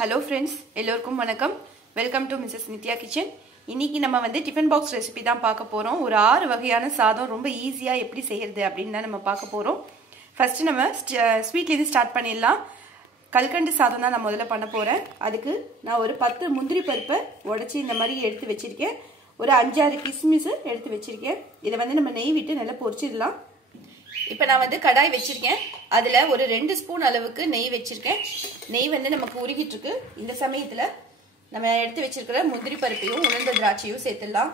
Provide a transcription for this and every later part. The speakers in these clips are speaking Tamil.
Hello friends, எல்லோருக்கும் வணக்கம். Welcome to Mrs. Nitya Kitchen. இன்னைக்கு நம்ம வந்து டிஃபன் பாக்ஸ் ரெசிபி தான் பார்க்க போறோம். ஒரு 6 வகையான சாதம் ரொம்ப ஈஸியா எப்படி செய்யறது அப்படினு தான் நம்ம பார்க்க போறோம். ஃபர்ஸ்ட் நம்ம ஸ்வீட்ல இருந்து ஸ்டார்ட் பண்ணிடலாம். கல்கண்டு சாதம் தான் நான் முதல்ல பண்ண போறேன். அதுக்கு நான் ஒரு 10 முந்திரி பருப்பை உடைச்சி இந்த மாதிரி எடுத்து வச்சிருக்கேன். ஒரு 5-6 கிஸ்மிஸ் எடுத்து வச்சிருக்கேன். இதை வந்து நம்ம நெய் விட்டு நல்லா பொரிச்சிடலாம். இப்போ நான் வந்து கடாய் வச்சிருக்கேன். அதுல ஒரு 2 ஸ்பூன் அளவுக்கு நெய் வச்சிருக்கேன். நெய் வந்து நமக்கு உருகிட்டு இருக்கு. இந்த சமயத்துல நம்ம எடுத்து வச்சிருக்கிற முந்திரி பருப்பையும் உலர்ந்த திராட்சையும் சேர்த்துடலாம்.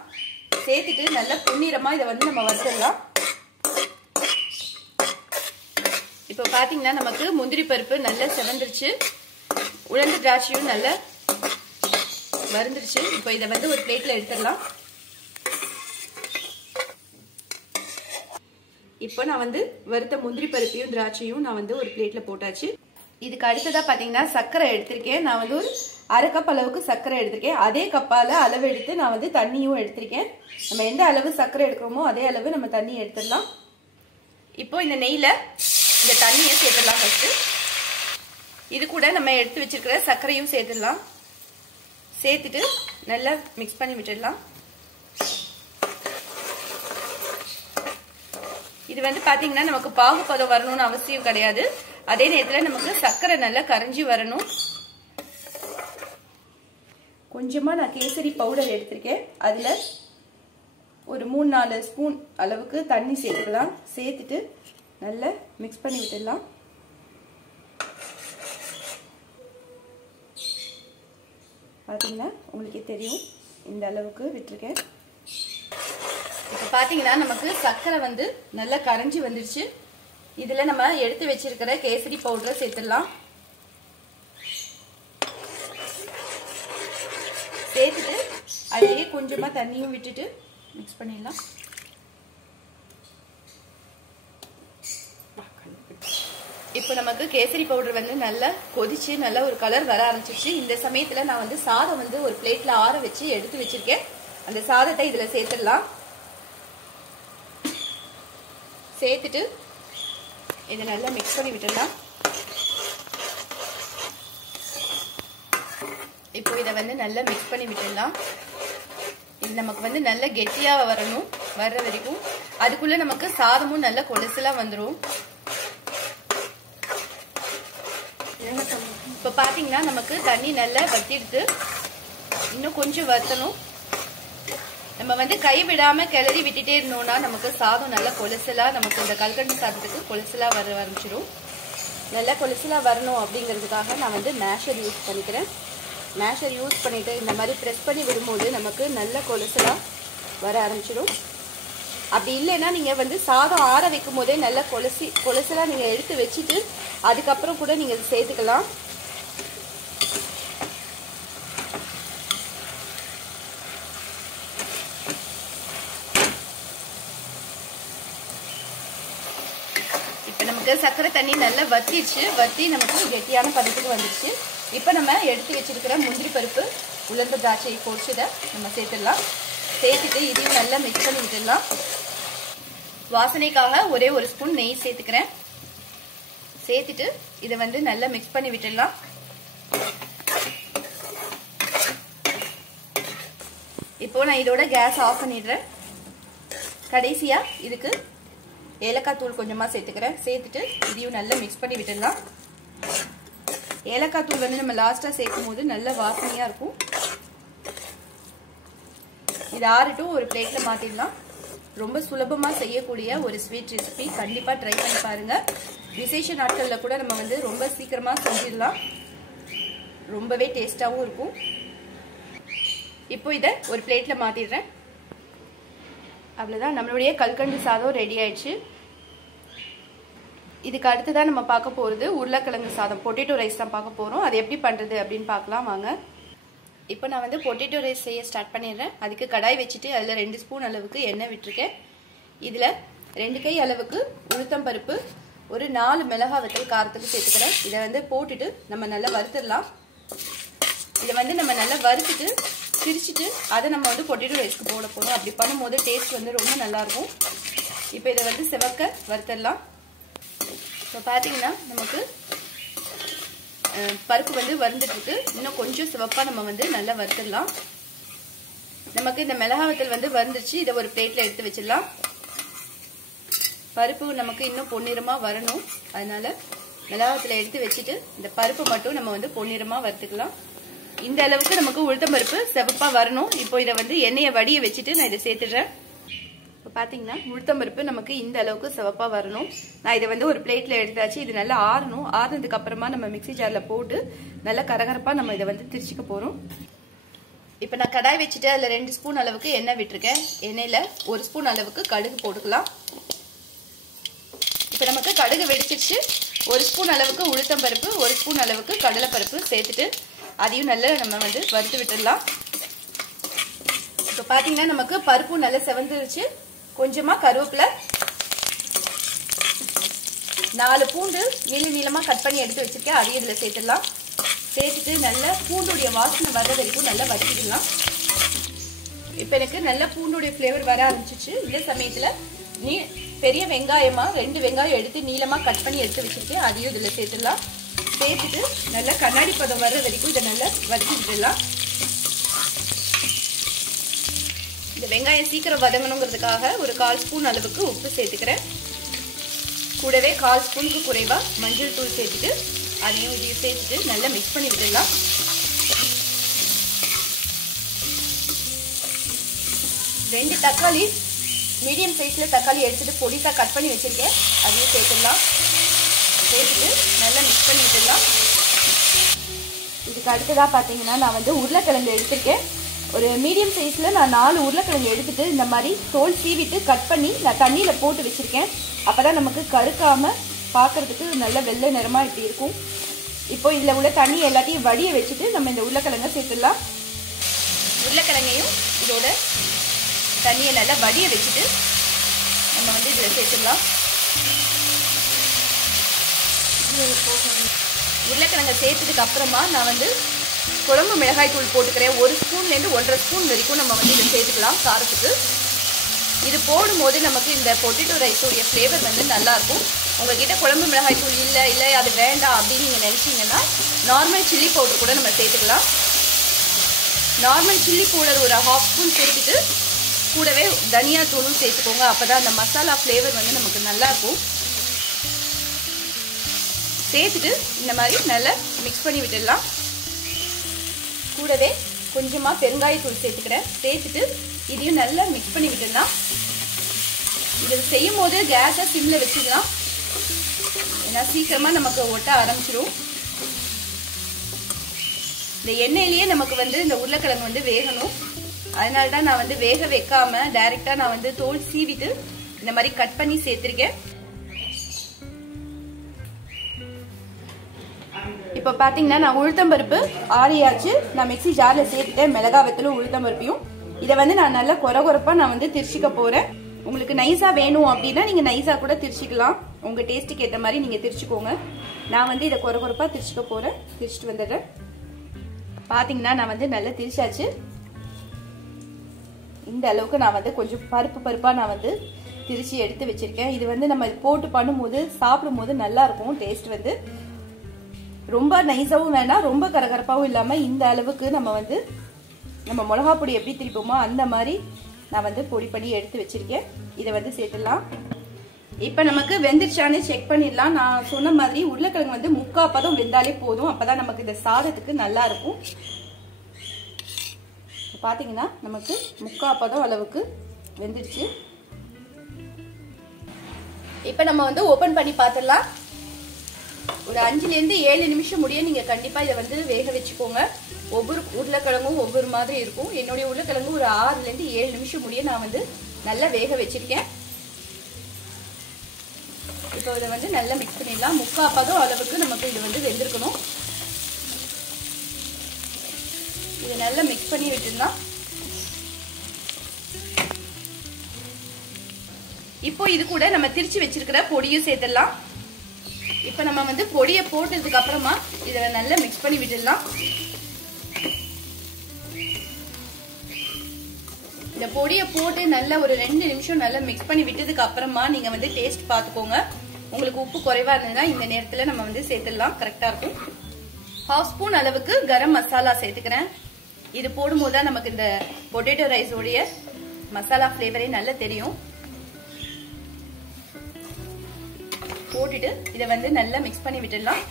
சேர்த்துட்டு நல்லா பொன்னிறமா இதை வந்து நம்ம வறுத்துடலாம். இப்போ பாத்தீங்கன்னா நமக்கு முந்திரி பருப்பு நல்லா செவந்துருச்சு, உலர்ந்த திராட்சையும் நல்லா வறுந்துருச்சு. இப்போ இதை வந்து ஒரு பிளேட்ல எடுத்துடலாம். இப்போ நான் வந்து வறுத்த முந்திரி பருப்பையும் திராட்சையும் நான் வந்து ஒரு பிளேட்ல போட்டாச்சு. இதுக்கு அடுத்ததா பாத்தீங்கன்னா சர்க்கரை எடுத்திருக்கேன். நான் வந்து ஒரு 1/2 கப் அளவுக்கு சர்க்கரை எடுத்திருக்கேன். அதே கப்பால அளவு எடுத்து நான் வந்து தண்ணியும் எடுத்திருக்கேன். நம்ம எந்த அளவு சர்க்கரை எடுக்கிறோமோ அதே அளவு நம்ம தண்ணி எடுத்துடலாம். இப்போ இந்த நெய்ல இந்த தண்ணியை சேர்த்துடலாம். ஃபர்ஸ்ட் இது கூட நம்ம எடுத்து வச்சிருக்கிற சர்க்கரையும் சேர்த்துடலாம். சேர்த்துட்டு நல்லா மிக்ஸ் பண்ணி விட்டுடலாம். இது வந்து பாத்தீங்கன்னா நமக்கு பாகுபதம் வரணும்னு அவசியம் கிடையாது. அதே நேரத்தில் நமக்கு சர்க்கரை நல்லா கரைஞ்சி வரணும். கொஞ்சமா நான் கேசரி பவுடர் எடுத்திருக்கேன். அதுல ஒரு 3-4 ஸ்பூன் அளவுக்கு தண்ணி சேர்த்துக்கலாம். சேர்த்துட்டு நல்லா மிக்ஸ் பண்ணி விட்டுடலாம். பாத்தீங்கன்னா உங்களுக்கே தெரியும் இந்த அளவுக்கு விட்டுருக்கேன். இப்போ பாத்தீங்கன்னா நமக்கு சர்க்கரை வந்து நல்லா கரைஞ்சி வந்துருச்சு. இதுல நம்ம எடுத்து வச்சிருக்கிற கேசரி பவுடரை சேர்த்துடலாம். சேர்த்துட்டு அதிலேயே கொஞ்சமா தண்ணியும் விட்டுட்டு மிக்ஸ் பண்ணிடலாம். இப்போ நமக்கு கேசரி பவுடர் வந்து நல்லா கொதிச்சு நல்லா ஒரு கலர் வர ஆரம்பிச்சிருச்சு. இந்த சமயத்துல நான் வந்து சாதம் வந்து ஒரு பிளேட்ல ஆற வச்சு எடுத்து வச்சிருக்கேன். அந்த சாதத்தை இதுல சேர்த்துடலாம். சேர்த்துட்டு இதை நல்லா மிக்ஸ் பண்ணி விட்டுடலாம். இப்போ இதை வந்து நல்லா மிக்ஸ் பண்ணி விட்டுடலாம். இது நமக்கு வந்து நல்ல கெட்டியா வரணும். வர்ற வரைக்கும் அதுக்குள்ள நமக்கு சாதமும் நல்ல கொலசலா வந்துடும். இப்போ பாத்தீங்கன்னா நமக்கு தண்ணி நல்லா வத்திடுது. இன்னும் கொஞ்சம் வத்தணும். நம்ம வந்து கை விடாம கிளறி விட்டுட்டே இருந்தோம்னா நமக்கு சாதம் நல்லா கொலசலா, நமக்கு இந்த கல்கண்டு சாதத்துக்கு கொலசலா வர ஆரம்பிச்சிடும். நல்லா கொலசலா வரணும் அப்படிங்கிறதுக்காக நான் வந்து மேஷர் யூஸ் பண்ணிக்கிறேன். மேஷர் யூஸ் பண்ணிட்டு இந்த மாதிரி ப்ரெஸ் பண்ணி விடும்போது நமக்கு நல்ல கொலசலா வர ஆரம்பிச்சிடும். அப்படி இல்லைன்னா நீங்க வந்து சாதம் ஆற வைக்கும் போதே நல்ல கொலசலா நீங்க எடுத்து வச்சுட்டு அதுக்கப்புறம் கூட நீங்க சேர்த்துக்கலாம். நமக்கு சர்க்கரை தண்ணி நல்லா வத்திடுச்சு. வத்தி நமக்கு கெட்டியான பதத்துக்கு வந்துடுச்சு. இப்போ நம்ம எடுத்து வச்சிருக்கிற முந்திரி பருப்பு உலர்ந்த திராட்சையை பொரிச்சதை நம்ம சேர்த்துடலாம். சேர்த்துட்டு இதையும் நல்லா மிக்ஸ் பண்ணி விட்டுடலாம். வாசனைக்காக ஒரே ஒரு ஸ்பூன் நெய் சேர்த்துக்கிறேன். சேர்த்துட்டு இதை வந்து நல்லா மிக்ஸ் பண்ணி விட்டுடலாம். இப்போ நான் இதோட கேஸ் ஆஃப் பண்ணிடுறேன். கடைசியா இதுக்கு ஏலக்காய் தூள் கொஞ்சமா சேர்த்துக்கிறேன். சேர்த்துட்டு இதையும் நல்லா மிக்ஸ் பண்ணி விட்டுடலாம். ஏலக்காய் தூள் வந்து நம்ம லாஸ்டா சேர்க்கும் போது நல்ல வாசனையா இருக்கும். இது ஆறட்டும், ஒரு பிளேட்ல மாத்திடலாம். ரொம்ப சுலபமா செய்யக்கூடிய ஒரு ஸ்வீட் ரெசிபி. கண்டிப்பா ட்ரை பண்ணி பாருங்க. விசேஷ நாட்கள்ல கூட நம்ம வந்து ரொம்ப சீக்கிரமா செஞ்சிடலாம். ரொம்பவே டேஸ்டாவும் இருக்கும். இப்போ இதை ஒரு பிளேட்ல மாத்திடுறேன். அவ்வளவுதான், நம்மளுடைய கல்கண்டு சாதம் ரெடி ஆயிடுச்சு. இதுக்கு அடுத்துதான் நம்ம பார்க்க போறது உருளைக்கிழங்கு சாதம், பொட்டேட்டோ ரைஸ் தான் பார்க்க போறோம். அது எப்படி பண்றது அப்படின்னு பார்க்கலாம் வாங்க. இப்போ நான் வந்து பொட்டேட்டோ ரைஸ் செய்ய ஸ்டார்ட் பண்ணிடுறேன். அதுக்கு கடாய் வச்சுட்டு அதுல 2 ஸ்பூன் அளவுக்கு எண்ணெய் விட்டுருக்கேன். இதுல 2 கை அளவுக்கு உளுத்தம் பருப்பு, ஒரு 4 மிளகாய் வத்தல் காரத்துக்கு சேர்த்துக்கிறேன். இதை வந்து போட்டுட்டு நம்ம நல்லா வறுத்துடலாம். இதை வந்து நம்ம நல்லா வறுத்துட்டு பிரிச்சுட்டு அதை நம்ம வந்து பொட்டேட்டோ ரைஸ்க்கு போட போறோம். அப்படி பண்ணும்போது டேஸ்ட் வந்து ரொம்ப நல்லா இருக்கும். இப்போ இதை வந்து செவக்க வறுத்துடலாம். இப்போ பாத்தீங்கன்னா நமக்கு பருப்பு வந்து வறுந்துட்டு இருக்கு. இன்னும் கொஞ்சம் சிவப்பா நம்ம வந்து நல்லா வறுத்துடலாம். நமக்கு இந்த மிளகாய் வத்தல் வந்து வறுந்துச்சு. இதை ஒரு பிளேட்ல எடுத்து வச்சிடலாம். பருப்பு நமக்கு இன்னும் பொன்னிறமா வரணும். அதனால மிளகாய் வத்தலை எடுத்து வச்சுட்டு இந்த பருப்பு மட்டும் நம்ம வந்து பொன்னிறமா வறுத்துக்கலாம். இந்த அளவுக்கு நமக்கு உளுத்தம் பருப்பு சிவப்பா வரணும். இப்போ இதை வந்து எண்ணெயை வடிய வச்சுட்டு நான் இதை சேர்த்துடுறேன். இப்போ பார்த்தீங்கன்னா உளுத்தம் பருப்பு நமக்கு இந்த அளவுக்கு சிவப்பா வரணும். நான் இதை வந்து ஒரு பிளேட்ல எடுத்தாச்சு. இது நல்லா ஆறணும். ஆறுனதுக்கு அப்புறமா நம்ம மிக்ஸி ஜார்ல போட்டு நல்லா கரகரப்பா நம்ம இதை வந்து திரிச்சுக்க போறோம். இப்போ நான் கடாய் வச்சுட்டு அதில் 2 ஸ்பூன் அளவுக்கு எண்ணெய் விட்டுருக்கேன். எண்ணெயில் 1 ஸ்பூன் அளவுக்கு கடுகு போட்டுக்கலாம். இப்போ நமக்கு கடுகு வெடிச்சிடுச்சு. 1 ஸ்பூன் அளவுக்கு உளுத்தம் பருப்பு, 1 ஸ்பூன் அளவுக்கு கடலைப்பருப்பு சேர்த்துட்டு அதையும் நல்லா நம்ம வந்து வறுத்து விட்டுடலாம். இப்போ பார்த்தீங்கன்னா நமக்கு பருப்பும் நல்லா செவந்துருச்சு. கொஞ்சமாக கருவேப்பிலை, 4 பூண்டு நீளமாக கட் பண்ணி எடுத்து வச்சிருக்கேன். அதையும் இதில் சேர்த்துடலாம். சேர்த்துட்டு நல்லா பூண்டுடைய வாசனை வர வரைக்கும் நல்லா வதக்கிடலாம். இப்போ எனக்கு நல்லா பூண்டுடைய ஃப்ளேவர் வர ஆரம்பிச்சிச்சு. இந்த சமயத்தில் பெரிய வெங்காயமா 2 வெங்காயம் எடுத்து நீளமாக கட் பண்ணி எடுத்து வச்சிருக்கேன். அதையும் இதில் சேர்த்துடலாம். சேர்த்துட்டு நல்லா கண்ணாடி பதம் வர வரைக்கும் இதை நல்லா வதக்கி விட்டுடலாம். இந்த வெங்காயம் சீக்கிரம் வதங்கணுங்கிறதுக்காக ஒரு 1/4 ஸ்பூன் அளவுக்கு உப்பு சேர்த்துக்கிறேன். கூடவே 1/4 ஸ்பூனுக்கு குறைவா மஞ்சள் தூள் சேர்த்துட்டு அதையும் இதையும் சேர்த்துட்டு நல்லா மிக்ஸ் பண்ணி விட்டுடலாம். ரெண்டு தக்காளி மீடியம் சைஸ்ல தக்காளி எடுத்துட்டு பொடிசா கட் பண்ணி வச்சிருக்கேன். அதையும் சேர்த்துடலாம். சேர்த்துட்டு நல்லா மிக்ஸ் பண்ணி விட்டுடலாம். இதுக்கு அடுத்ததா பாத்தீங்கன்னா நான் வந்து உருளைக்கிழங்கு எடுத்திருக்கேன். ஒரு மீடியம் சைஸ்ல நான் 4 உருளைக்கிழங்கு எடுத்துட்டு இந்த மாதிரி தோல் சீவிட்டு கட் பண்ணி நான் தண்ணியில போட்டு வச்சிருக்கேன். அப்பதான் நமக்கு கருக்காம பார்க்கறதுக்கு நல்ல வெள்ளை நிறமா இப்படி இருக்கும். இப்போ இதுல உள்ள தண்ணி எல்லாத்தையும் வடிய வச்சுட்டு நம்ம இந்த உருளைக்கிழங்க சேர்த்துடலாம். உருளைக்கிழங்கையும் இதோட தண்ணியை நல்லா வடிய வச்சுட்டு நம்ம வந்து இதுல சேர்த்துடலாம். உருளைக்கிழங்க சேர்த்ததுக்கு அப்புறமா நான் வந்து குழம்பு மிளகாய் தூள் போட்டுக்கிறேன். 1 ஸ்பூன்லேருந்து 1.5 ஸ்பூன் வரைக்கும் நம்ம வந்து இதை சேர்த்துக்கலாம் காரத்துக்கு. இது போடும்போது நமக்கு இந்த பொட்டேட்டோ ரைஸோடைய ஃப்ளேவர் வந்து நல்லாயிருக்கும். உங்ககிட்ட குழம்பு மிளகாய் தூள் இல்லை அது வேண்டாம் அப்படின்னு நீங்கள் நினச்சிங்கன்னா நார்மல் சில்லி பவுடர் கூட நம்ம சேர்த்துக்கலாம். நார்மல் சில்லி பவுடர் ஒரு 1/2 ஸ்பூன் சேர்த்துட்டு கூடவே தனியா தூளும் சேர்த்துக்கோங்க. அப்போ தான் அந்த மசாலா ஃப்ளேவர் வந்து நமக்கு நல்லாயிருக்கும். சேர்த்துட்டு இந்த மாதிரி நல்லா மிக்ஸ் பண்ணி விட்டுடலாம். கூடவே கொஞ்சமாக பெருங்காயத்தூள் சேர்த்துக்கிறேன். சேர்த்துட்டு இதையும் நல்லா மிக்ஸ் பண்ணி விட்டுடலாம். இது செய்யும் போது கேஸை சிம்ல வச்சுக்கலாம். ஏன்னா சீக்கிரமா நமக்கு ஒட்ட ஆரம்பிச்சிடும். இந்த எண்ணெயிலேயே நமக்கு வந்து இந்த உருளைக்கிழங்கு வந்து வேகணும். அதனால தான் நான் வந்து வேக வைக்காம டைரக்டா நான் வந்து தோல் சீவிட்டு இந்த மாதிரி கட் பண்ணி சேர்த்திருக்கேன். இப்போ பாத்தீங்கன்னா நான் உளுத்தம்பருப்பு ஆறியாச்சு. நான் மிக்ஸி ஜார்ல சேர்த்துட்டேன் மிளகாய் வத்தலும் உளுத்தம்பருப்பையும். இதை வந்து நான் நல்லா கொரகொரப்பா நான் வந்து திரிச்சிக்க போறேன். உங்களுக்கு நைஸா வேணும் அப்படின்னா நீங்க நைஸா கூட திரிச்சிக்கலாம். உங்க டேஸ்ட்டுக்கு ஏற்ற மாதிரி நீங்க திரிச்சுக்கோங்க. நான் வந்து இதை கொரகொரப்பா திரிச்சுக்க போறேன். திரிச்சிட்டு வந்துடுறேன். பாத்தீங்கன்னா நான் வந்து நல்லா திரிச்சாச்சு. இந்த அளவுக்கு நான் வந்து கொஞ்சம் பருப்பா நான் வந்து திரிச்சு எடுத்து வச்சிருக்கேன். இது வந்து நம்ம போட்டு பண்ணும்போது சாப்பிடும் போது நல்லா இருக்கும். டேஸ்ட் வந்து ரொம்ப நைஸாவும் வேண்டாம், ரொம்ப கரகரப்பாவும் இல்லாம இந்த அளவுக்கு நம்ம வந்து நம்ம மிளகா பொடி எப்படி திரிப்போமோ அந்த மாதிரி நான் வந்து பொடி பண்ணி எடுத்து வச்சிருக்கேன். இதை வந்து சேர்த்துடலாம். இப்ப நமக்கு வெந்துருச்சான்னு செக் பண்ணிடலாம். நான் சொன்ன மாதிரி உருளைக்கிழங்கு வந்து 3/4 பதம் வெந்தாலே போதும். அப்பதான் நமக்கு இந்த சாதத்துக்கு நல்லா இருக்கும். பாத்தீங்கன்னா நமக்கு 3/4 பதம் அளவுக்கு வெந்துருச்சு. இப்ப நம்ம வந்து ஓபன் பண்ணி பார்த்துடலாம். ஒரு 5லேருந்து 7 நிமிஷம் முடிய நீங்க கண்டிப்பா இதை வந்து வேக வச்சுக்கோங்க. ஒவ்வொரு உருளைக்கிழங்கும் ஒவ்வொரு மாதிரி இருக்கும். என்னுடைய உருளைக்கிழங்கு ஒரு 6லேருந்து 7 நிமிஷம் முடிய நான் வந்து நல்லா வேக வச்சிருக்கேன். இப்போ இதை வந்து நல்லா மிக்ஸ் பண்ணிடலாம். 3/4 பதம் அளவுக்கு நமக்கு இது வந்து வெந்திருக்கணும். இதை நல்லா மிக்ஸ் பண்ணி விட்டுடலாம். இப்போ இது கூட நம்ம திரிச்சு வச்சிருக்கிற பொடியும் சேர்த்துடலாம். இப்ப நம்ம வந்து பொடியை போட்டதுக்கு அப்புறமா இதை நல்லா மிக்ஸ் பண்ணி விட்டுடலாம். இந்த பொடியை போட்டு நல்லா ஒரு 2 நிமிஷம் நல்லா மிக்ஸ் பண்ணி விட்டதுக்கு அப்புறமா நீங்க வந்து டேஸ்ட் பார்த்துக்கோங்க. உங்களுக்கு உப்பு குறைவா இருந்ததுன்னா இந்த நேரத்துல நம்ம வந்து சேர்த்துடலாம். கரெக்டா இருக்கும். 1/2 ஸ்பூன் அளவுக்கு கரம் மசாலா சேர்த்துக்கிறேன். இது போடும்போது தான் நமக்கு இந்த பொட்டேட்டோ ரைஸோடைய மசாலா ஃப்ளேவரே நல்லா தெரியும். போட்டுட்டு இதை வந்து நல்லா மிக்ஸ் பண்ணி விட்டுடலாம்.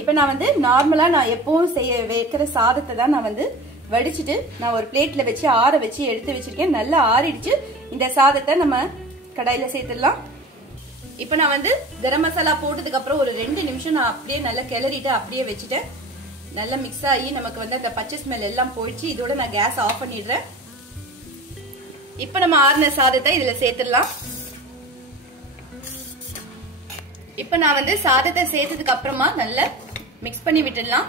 இப்ப நான் வந்து நார்மலா நான் எப்பவும் வைக்கிற சாதத்தை தான் நான் வந்து வடிச்சிட்டு நான் ஒரு பிளேட்ல வச்சு ஆற வச்சு எடுத்து வச்சிருக்கேன். நல்லா ஆறிடுச்சு. இந்த சாதத்தை நம்ம கடாயில சேர்த்துடலாம். இப்ப நான் வந்து கரம் மசாலா போட்டதுக்கு அப்புறம் ஒரு 2 நிமிஷம் நான் அப்படியே நல்லா கிளறிட்டு அப்படியே வச்சுட்டேன். நல்லா மிக்ஸ் ஆகி நமக்கு வந்து அந்த பச்சை ஸ்மெல் எல்லாம் போயிடுச்சு. இதோட நான் கேஸ் ஆஃப் பண்ணிடுறேன். இப்ப நம்ம ஆறின சாதத்தை இதுல சேர்த்துடலாம். இப்ப நான் வந்து சாதத்தை சேர்த்ததுக்கு அப்புறமா நல்லா மிக்ஸ் பண்ணி விட்டுடலாம்.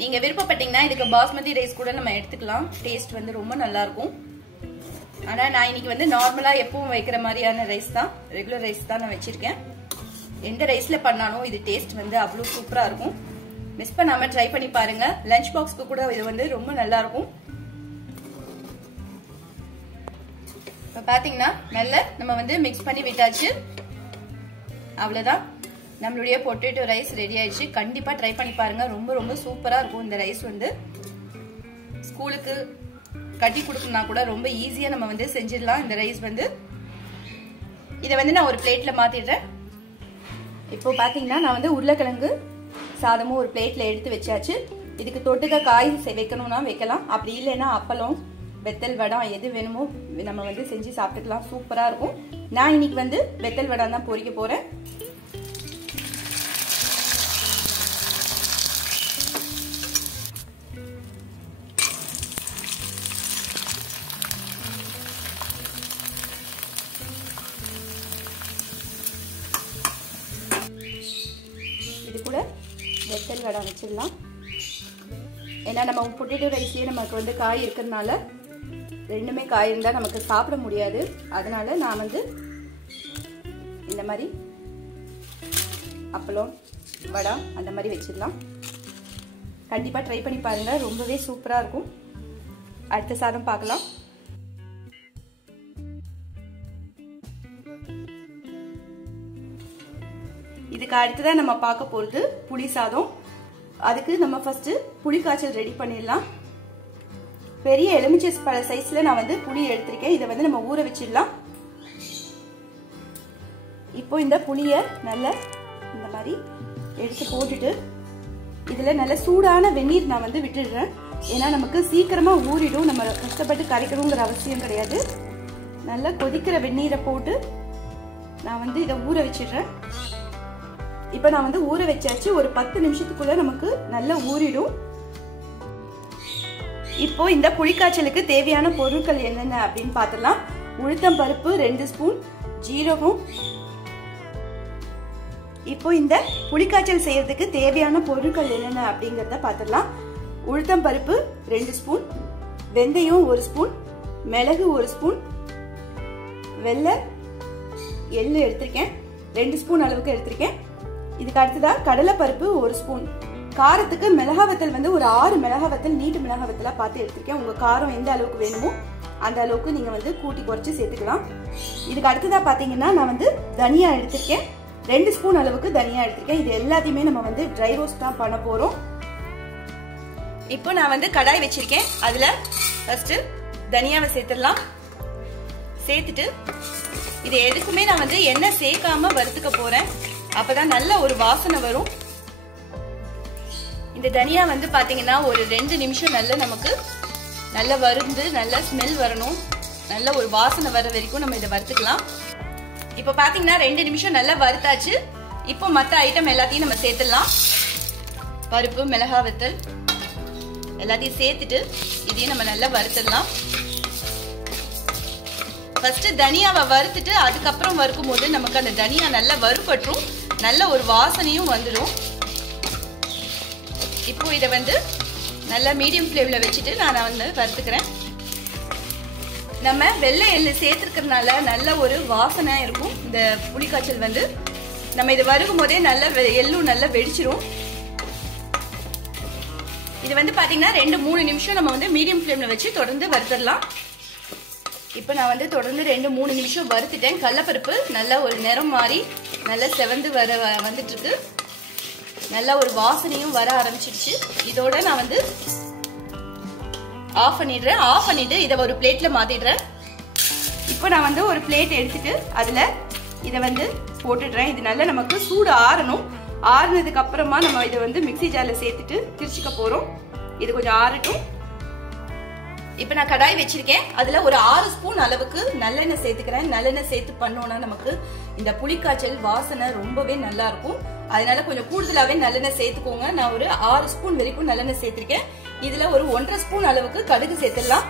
நீங்க விருப்பப்பட்டீங்கன்னா இதுக்கு பாஸ்மதி ரைஸ் கூட நம்ம எடுத்துக்கலாம். டேஸ்ட் வந்து ரொம்ப நல்லா இருக்கும். ஆனா நான் இன்னைக்கு வந்து நார்மலா எப்பவும் வைக்கிற மாதிரியான ரைஸ் தான், ரெகுலர் ரைஸ் தான் நான் வச்சிருக்கேன். எந்த ரைஸ்ல பண்ணாலும் இது டேஸ்ட் வந்து அவ்வளவு சூப்பரா இருக்கும். மிஸ் பண்ணாம ட்ரை பண்ணி பாருங்க. லஞ்ச் பாக்ஸ்க்கு கூட இது வந்து ரொம்ப நல்லா இருக்கும். இப்ப பாத்தீங்கன்னா நல்லா நம்ம வந்து மிக்ஸ் பண்ணி விட்டாச்சு. அவ்வளவுதான், நம்மளுடைய பொட்டேட்டோ ரைஸ் ரெடி ஆயிடுச்சு. கண்டிப்பா ட்ரை பண்ணி பாருங்க. ரொம்ப ரொம்ப சூப்பரா இருக்கும். இந்த ரைஸ் வந்து ஸ்கூலுக்கு கட்டி கொடுக்கணும்னா கூட ரொம்ப ஈஸியா நம்ம வந்து செஞ்சிடலாம். இந்த ரைஸ் வந்து இதை வந்து நான் ஒரு பிளேட்ல மாத்திடுறேன். இப்போ பாத்தீங்கன்னா நான் வந்து உருளைக்கிழங்கு சாதமும் ஒரு பிளேட்ல எடுத்து வச்சாச்சு. இதுக்கு தொட்டுக்க காய் வைக்கணும்னா வைக்கலாம். அப்படி இல்லைன்னா அப்பளம், வெத்தல் வடம் எது வேணுமோ நம்ம வந்து செஞ்சு சாப்பிட்டுக்கலாம். சூப்பரா இருக்கும். நான் இன்னைக்கு வந்து வெத்தல் வடம் தான் பொரிக்க போறேன். இது கூட வெத்தல் வடம் வச்சிடலாம். ஏன்னா நம்ம பொட்டேட்டோ ரைஸ்லயே நமக்கு வந்து காய் இருக்கிறதுனால ரெண்டுமே காய் இருந்தால் நமக்கு சாப்பிட முடியாது. அதனால நான் வந்து இந்த மாதிரி அப்பளம், வடை அந்த மாதிரி வச்சிடலாம். கண்டிப்பாக ட்ரை பண்ணி பாருங்க. ரொம்பவே சூப்பராக இருக்கும். அடுத்த சாதம் பார்க்கலாம். இதுக்கு அடுத்ததான் நம்ம பார்க்க போறது புளி சாதம். அதுக்கு நம்ம ஃபர்ஸ்ட் புளி காய்ச்சல் ரெடி பண்ணிடலாம். பெரிய எலுமிச்சை பழ சைஸ்ல நான் வந்து புளி எடுத்திருக்கேன். இதை வந்து நம்ம ஊற வச்சிடலாம். இப்போ இந்த புளியை நல்லா இந்த மாதிரி எடுத்து போட்டுட்டு இதுல நல்ல சூடான வெந்நீர் நான் வந்து விட்டுடுறேன். ஏன்னா நமக்கு சீக்கிரமா ஊறிடும். நம்ம கஷ்டப்பட்டு கரைக்கணுங்கிற அவசியம் கிடையாது. நல்லா கொதிக்கிற வெந்நீரை போட்டு நான் வந்து இதை ஊற வச்சிடுறேன். இப்ப நான் வந்து ஊற வச்சாச்சு. ஒரு 10 நிமிஷத்துக்குள்ள நமக்கு நல்லா ஊறிடும். இப்போ இந்த புளிக்காய்ச்சலுக்கு தேவையான பொருட்கள் என்னென்ன அப்படின்னு பார்த்துடலாம். உளுத்தம் பருப்பு 2 ஸ்பூன், ஜீரகம். இப்போ இந்த புளிக்காய்ச்சல் செய்யறதுக்கு தேவையான பொருட்கள் என்னென்ன அப்படிங்கறத பார்த்துடலாம். உளுத்தம் பருப்பு 2 ஸ்பூன், வெந்தயம் 1 ஸ்பூன், மிளகு 1 ஸ்பூன், வெள்ளை எள்ளு எடுத்திருக்கேன், 2 ஸ்பூன் அளவுக்கு எடுத்திருக்கேன். இதுக்கு அடுத்ததா கடலை பருப்பு 1 ஸ்பூன். காரத்துக்கு மிளகா வத்தல் வந்து ஒரு 6 மிளகா வத்தல் நீட்டு மிளகா வத்தலா பார்த்து எடுத்திருக்கேன். உங்க காரம் எந்த அளவுக்கு வேணுமோ அந்த அளவுக்கு நீங்க வந்து கூட்டி குறைச்சு சேர்த்துக்கலாம். இதுக்கு அடுத்ததா பாத்தீங்கன்னா நான் வந்து தனியா எடுத்திருக்கேன். 2 ஸ்பூன் அளவுக்கு தனியா எடுத்திருக்கேன். இது எல்லாத்தையுமே நம்ம வந்து ட்ரை ரோஸ்ட் தான் பண்ண போறோம். இப்போ நான் வந்து கடாய் வச்சிருக்கேன். அதுல ஃபர்ஸ்ட் தனியாவை சேர்த்துடலாம். சேர்த்துட்டு இது எதுக்குமே நான் வந்து எண்ணெய் சேர்க்காம வறுத்துக்க போறேன். அப்பதான் நல்ல ஒரு வாசனை வரும். இந்த தனியா வந்து பாத்தீங்கன்னா ஒரு 2 நிமிஷம் நல்ல நமக்கு நல்ல வறுந்து நல்ல ஸ்மெல் வரணும். நல்ல ஒரு வாசனை வர வரைக்கும் நம்ம இதை வறுத்துக்கலாம். இப்ப பாத்தீங்கன்னா 2 நிமிஷம் நல்லா வறுத்தாச்சு. இப்போ மத்த ஐட்டம் எல்லாத்தையும் நம்ம சேர்த்துடலாம். பருப்பு, மிளகா வத்தல் எல்லாத்தையும் சேர்த்துட்டு இதையும் நம்ம நல்லா வறுத்துடலாம். ஃபர்ஸ்ட் தனியாவை வறுத்துட்டு அதுக்கப்புறம் வறுக்கும் போது நமக்கு அந்த தனியா நல்லா வறுபற்றும், நல்ல ஒரு வாசனையும் வந்துடும். இப்போ இதை வந்து நல்லா மீடியம் ஃப்ளேம்ல வச்சுட்டு நான் வந்து வறுத்துக்கிறேன். நம்ம வெள்ளை எள்ளு சேர்த்துக்கிறதுனால நல்ல ஒரு வாசனை இருக்கும். இந்த புளிக்காய்ச்சல் வந்து நம்ம இதை வறுக்கும் போதே நல்ல எள்ளும் நல்லா வெடிச்சிரும். இது வந்து பாத்தீங்கன்னா 2-3 நிமிஷம் நம்ம வந்து மீடியம் ஃப்ளேம்ல வச்சு தொடர்ந்து வறுத்துடலாம். இப்போ நான் வந்து தொடர்ந்து 2-3 நிமிஷம் வறுத்துட்டேன். கடலைப்பருப்பு நல்லா ஒரு நிறம் மாறி நல்லா செவந்து வந்துட்டு இருக்கு. நல்லா ஒரு வாசனையும் வர ஆரம்பிச்சிடுச்சு. இதோட நான் வந்து ஆஃப் பண்ணிடுறேன். ஆஃப் பண்ணிட்டு இதை ஒரு பிளேட்ல மாத்திடுறேன். இப்போ நான் வந்து ஒரு பிளேட் எடுத்துட்டு அதுல இதை வந்து போட்டுடுறேன். இது நல்லா நமக்கு சூடு ஆறணும். ஆறுனதுக்கு அப்புறமா நம்ம இதை வந்து மிக்ஸி ஜார்ல சேர்த்துட்டு திரிச்சுக்க போறோம். இது கொஞ்சம் ஆறட்டும். இப்போ நான் கடாய் வச்சிருக்கேன். அதுல ஒரு 6 ஸ்பூன் அளவுக்கு நல்லெண்ணெய் சேர்த்துக்கிறேன். நல்லெண்ணெய் சேர்த்து பண்ணோம்னா நமக்கு இந்த புளிக்காய்ச்சல் வாசனை ரொம்பவே நல்லா இருக்கும். அதனால கொஞ்சம் கூடுதலாவே நல்லெண்ணெய் சேர்த்துக்கோங்க. நான் ஒரு 6 ஸ்பூன் வரைக்கும் நல்லெண்ணெய் சேர்த்திருக்கேன். இதுல ஒரு 1.5 ஸ்பூன் அளவுக்கு கடுகு சேர்த்துடலாம்.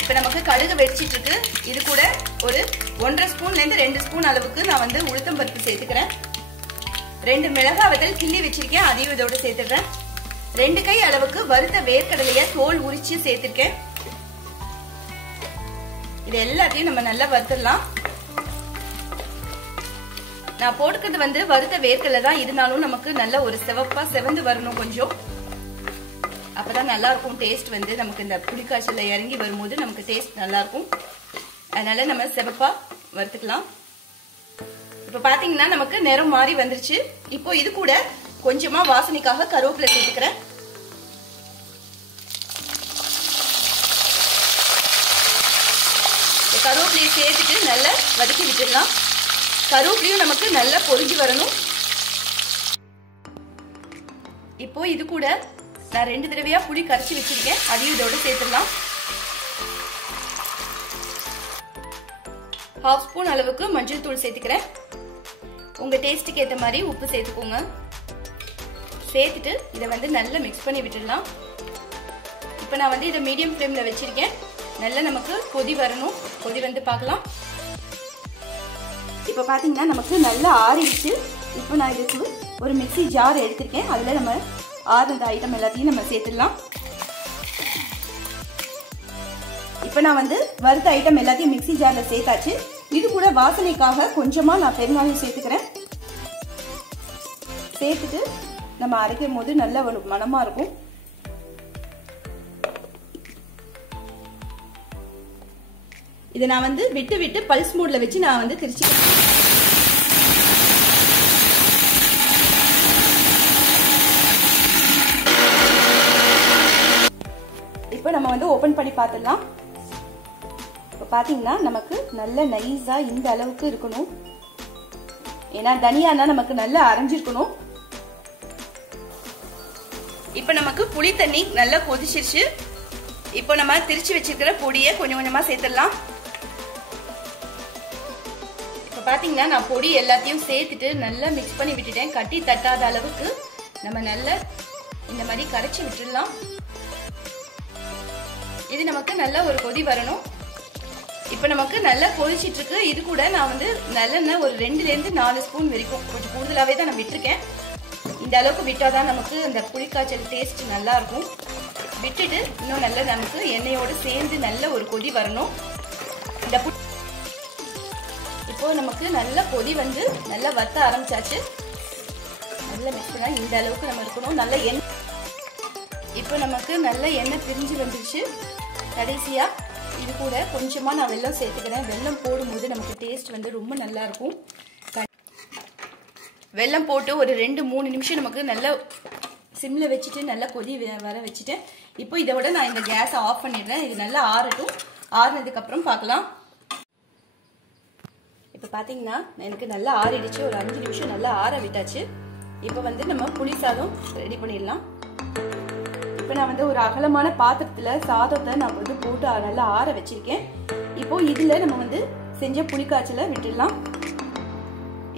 இப்ப நமக்கு கடுகு வெடிச்சிட்டு இருக்கு. இது கூட ஒரு 1.5 ஸ்பூன்ல இருந்து 2 ஸ்பூன் அளவுக்கு நான் வந்து உளுத்தம் பருப்பு சேர்த்துக்கிறேன். 2 மிளகாய் வத்தல் கிள்ளி வச்சிருக்கேன். அதையும் இதோட சேர்த்துடுறேன். 2 கை அளவுக்கு வறுத்த வேர்க்கடலைய தோல் உரிச்சு சேர்த்திருக்கேன். இது எல்லாத்தையும் நம்ம நல்லா வறுத்துடலாம். நான் போட்டுக்கிறது வந்து வறுத்த வேர்க்கடலை தான், இருந்தாலும் நமக்கு நல்ல ஒரு சிவப்பா செவந்து வரணும் கொஞ்சம். அப்பதான் நல்லா இருக்கும் டேஸ்ட். வந்து நமக்கு இந்த புளிக்காய்ச்சல்ல இறங்கி வரும்போது நமக்கு டேஸ்ட் நல்லா இருக்கும். அதனால நம்ம சிவப்பா வறுத்துக்கலாம். இப்ப பாத்தீங்கன்னா நமக்கு நிறம் மாறி வந்துருச்சு. இப்போ இது கூட கொஞ்சமா வாசனைக்காக கருவேப்பிலை சேர்த்துக்கிறேன். கருவேப்பிலையை சேர்த்துட்டு நல்லா வதக்கி விட்டுடலாம். கருவேப்பிலையும் நமக்கு நல்லா பொரிஞ்சு வரணும். இப்போ இது கூட நான் 2 தடவையா புளி கரைச்சி வச்சிருக்கேன். அதையும் இதோட சேர்த்துடலாம். 1/2 ஸ்பூன் அளவுக்கு மஞ்சள் தூள் சேர்த்துக்கிறேன். உங்க டேஸ்ட்டுக்கு ஏற்ற மாதிரி உப்பு சேர்த்துக்கோங்க. சேர்த்துட்டு இதை வந்து நல்லா மிக்ஸ் பண்ணி விட்டுடலாம். இப்போ நான் வந்து இதை மீடியம் ஃப்ளேம்ல வச்சிருக்கேன். நல்லா நமக்கு கொதி வரணும். கொதி வந்து பார்க்கலாம். இப்போ பாத்தீங்கன்னா நமக்கு நல்லா ஆறிடுச்சு. இப்போ நான் இதுக்கு ஒரு மிக்ஸி ஜார் எடுத்திருக்கேன். அதுல நம்ம ஆறுந்த ஐட்டம் எல்லாத்தையும் நம்ம சேர்த்துடலாம். இப்போ நான் வந்து வறுத்த ஐட்டம் எல்லாத்தையும் மிக்ஸி ஜார்ல சேர்த்தாச்சு. இது கூட வாசனைக்காக கொஞ்சமா நான் பெருங்காயம் சேர்த்துக்கிறேன். சேர்த்துட்டு நம்ம அரைக்கும் போது நல்ல ஒரு மணமா இருக்கும். இதை நான் வந்து விட்டு விட்டு பல்ஸ் மோட்ல வச்சு நான் வந்து திரிச்சுக்கிறேன். இப்போ நம்ம வந்து ஓபன் பண்ணி பார்த்துடலாம். இப்போ பாத்தீங்கன்னா நமக்கு நல்ல நைஸா இந்த அளவுக்கு இருக்கணும். ஏன்னா தனியானா நமக்கு நல்லா அரைஞ்சிருக்கணும். இப்போ நமக்கு புளி தண்ணி நல்லா கொதிச்சிருச்சு. இப்போ நம்ம திரிச்சு வச்சிருக்கிற பொடியை கொஞ்சம் கொஞ்சமா சேர்த்துடலாம். இப்போ பாத்தீங்கன்னா நான் பொடி எல்லாத்தையும் சேர்த்துட்டு நல்லா மிக்ஸ் பண்ணி விட்டுட்டேன். கட்டி தட்டாத அளவுக்கு நம்ம நல்லா இந்த மாதிரி கரைச்சி விட்டுடலாம். இது நமக்கு நல்ல ஒரு கொதி வரணும். இப்போ நமக்கு நல்லா கொதிச்சிட்டு இருக்கு. இது கூட நான் வந்து நல்லெண்ணெய் ஒரு 2ல இருந்து 4 ஸ்பூன் வரைக்கும் கொஞ்சம் கூடுதலாவே தான் நான் விட்டுருக்கேன். இந்த அளவுக்கு விட்டாதான் நமக்கு அந்த புளிக்காய்ச்சல் டேஸ்ட் நல்லா இருக்கும். விட்டுட்டு இன்னும் நல்லா நமக்கு எண்ணெயோடு சேர்ந்து நல்ல ஒரு கொதி வரணும். இந்த இப்போ நமக்கு நல்ல கொதி வந்து நல்லா வத்த ஆரம்பிச்சாச்சு. நல்ல மிக்ஸ்னா இந்த அளவுக்கு நம்ம இருக்கணும். நல்ல எண்ணெய் இப்போ நமக்கு நல்ல எண்ணெய் பிரிஞ்சு வந்துருச்சு. கடைசியா இது கூட கொஞ்சமா நான் வெல்லம் சேர்த்துக்கிறேன். வெல்லம் போடும்போது நமக்கு டேஸ்ட் வந்து ரொம்ப நல்லா இருக்கும். வெல்லம் போட்டு ஒரு 2-3 நிமிஷம் நமக்கு நல்லா சிம்ல வச்சுட்டு நல்லா கொதி வர வச்சுட்டேன். இப்போ இதை விட நான் இந்த கேஸை ஆஃப் பண்ணிடுறேன். இது நல்லா ஆறட்டும். ஆறுனதுக்கு அப்புறம் பார்க்கலாம். இப்போ பாத்தீங்கன்னா எனக்கு நல்லா ஆறிடுச்சு. ஒரு 5 நிமிஷம் நல்லா ஆற விட்டாச்சு. இப்போ வந்து நம்ம புளி சாதம் ரெடி பண்ணிடலாம். இப்போ நான் வந்து ஒரு அகலமான பாத்திரத்துல சாதத்தை நான் வந்து போட்டு நல்லா ஆற வச்சிருக்கேன். இப்போ இதுல நம்ம வந்து செஞ்ச புளிக்காய்ச்சலை விட்டுடலாம்.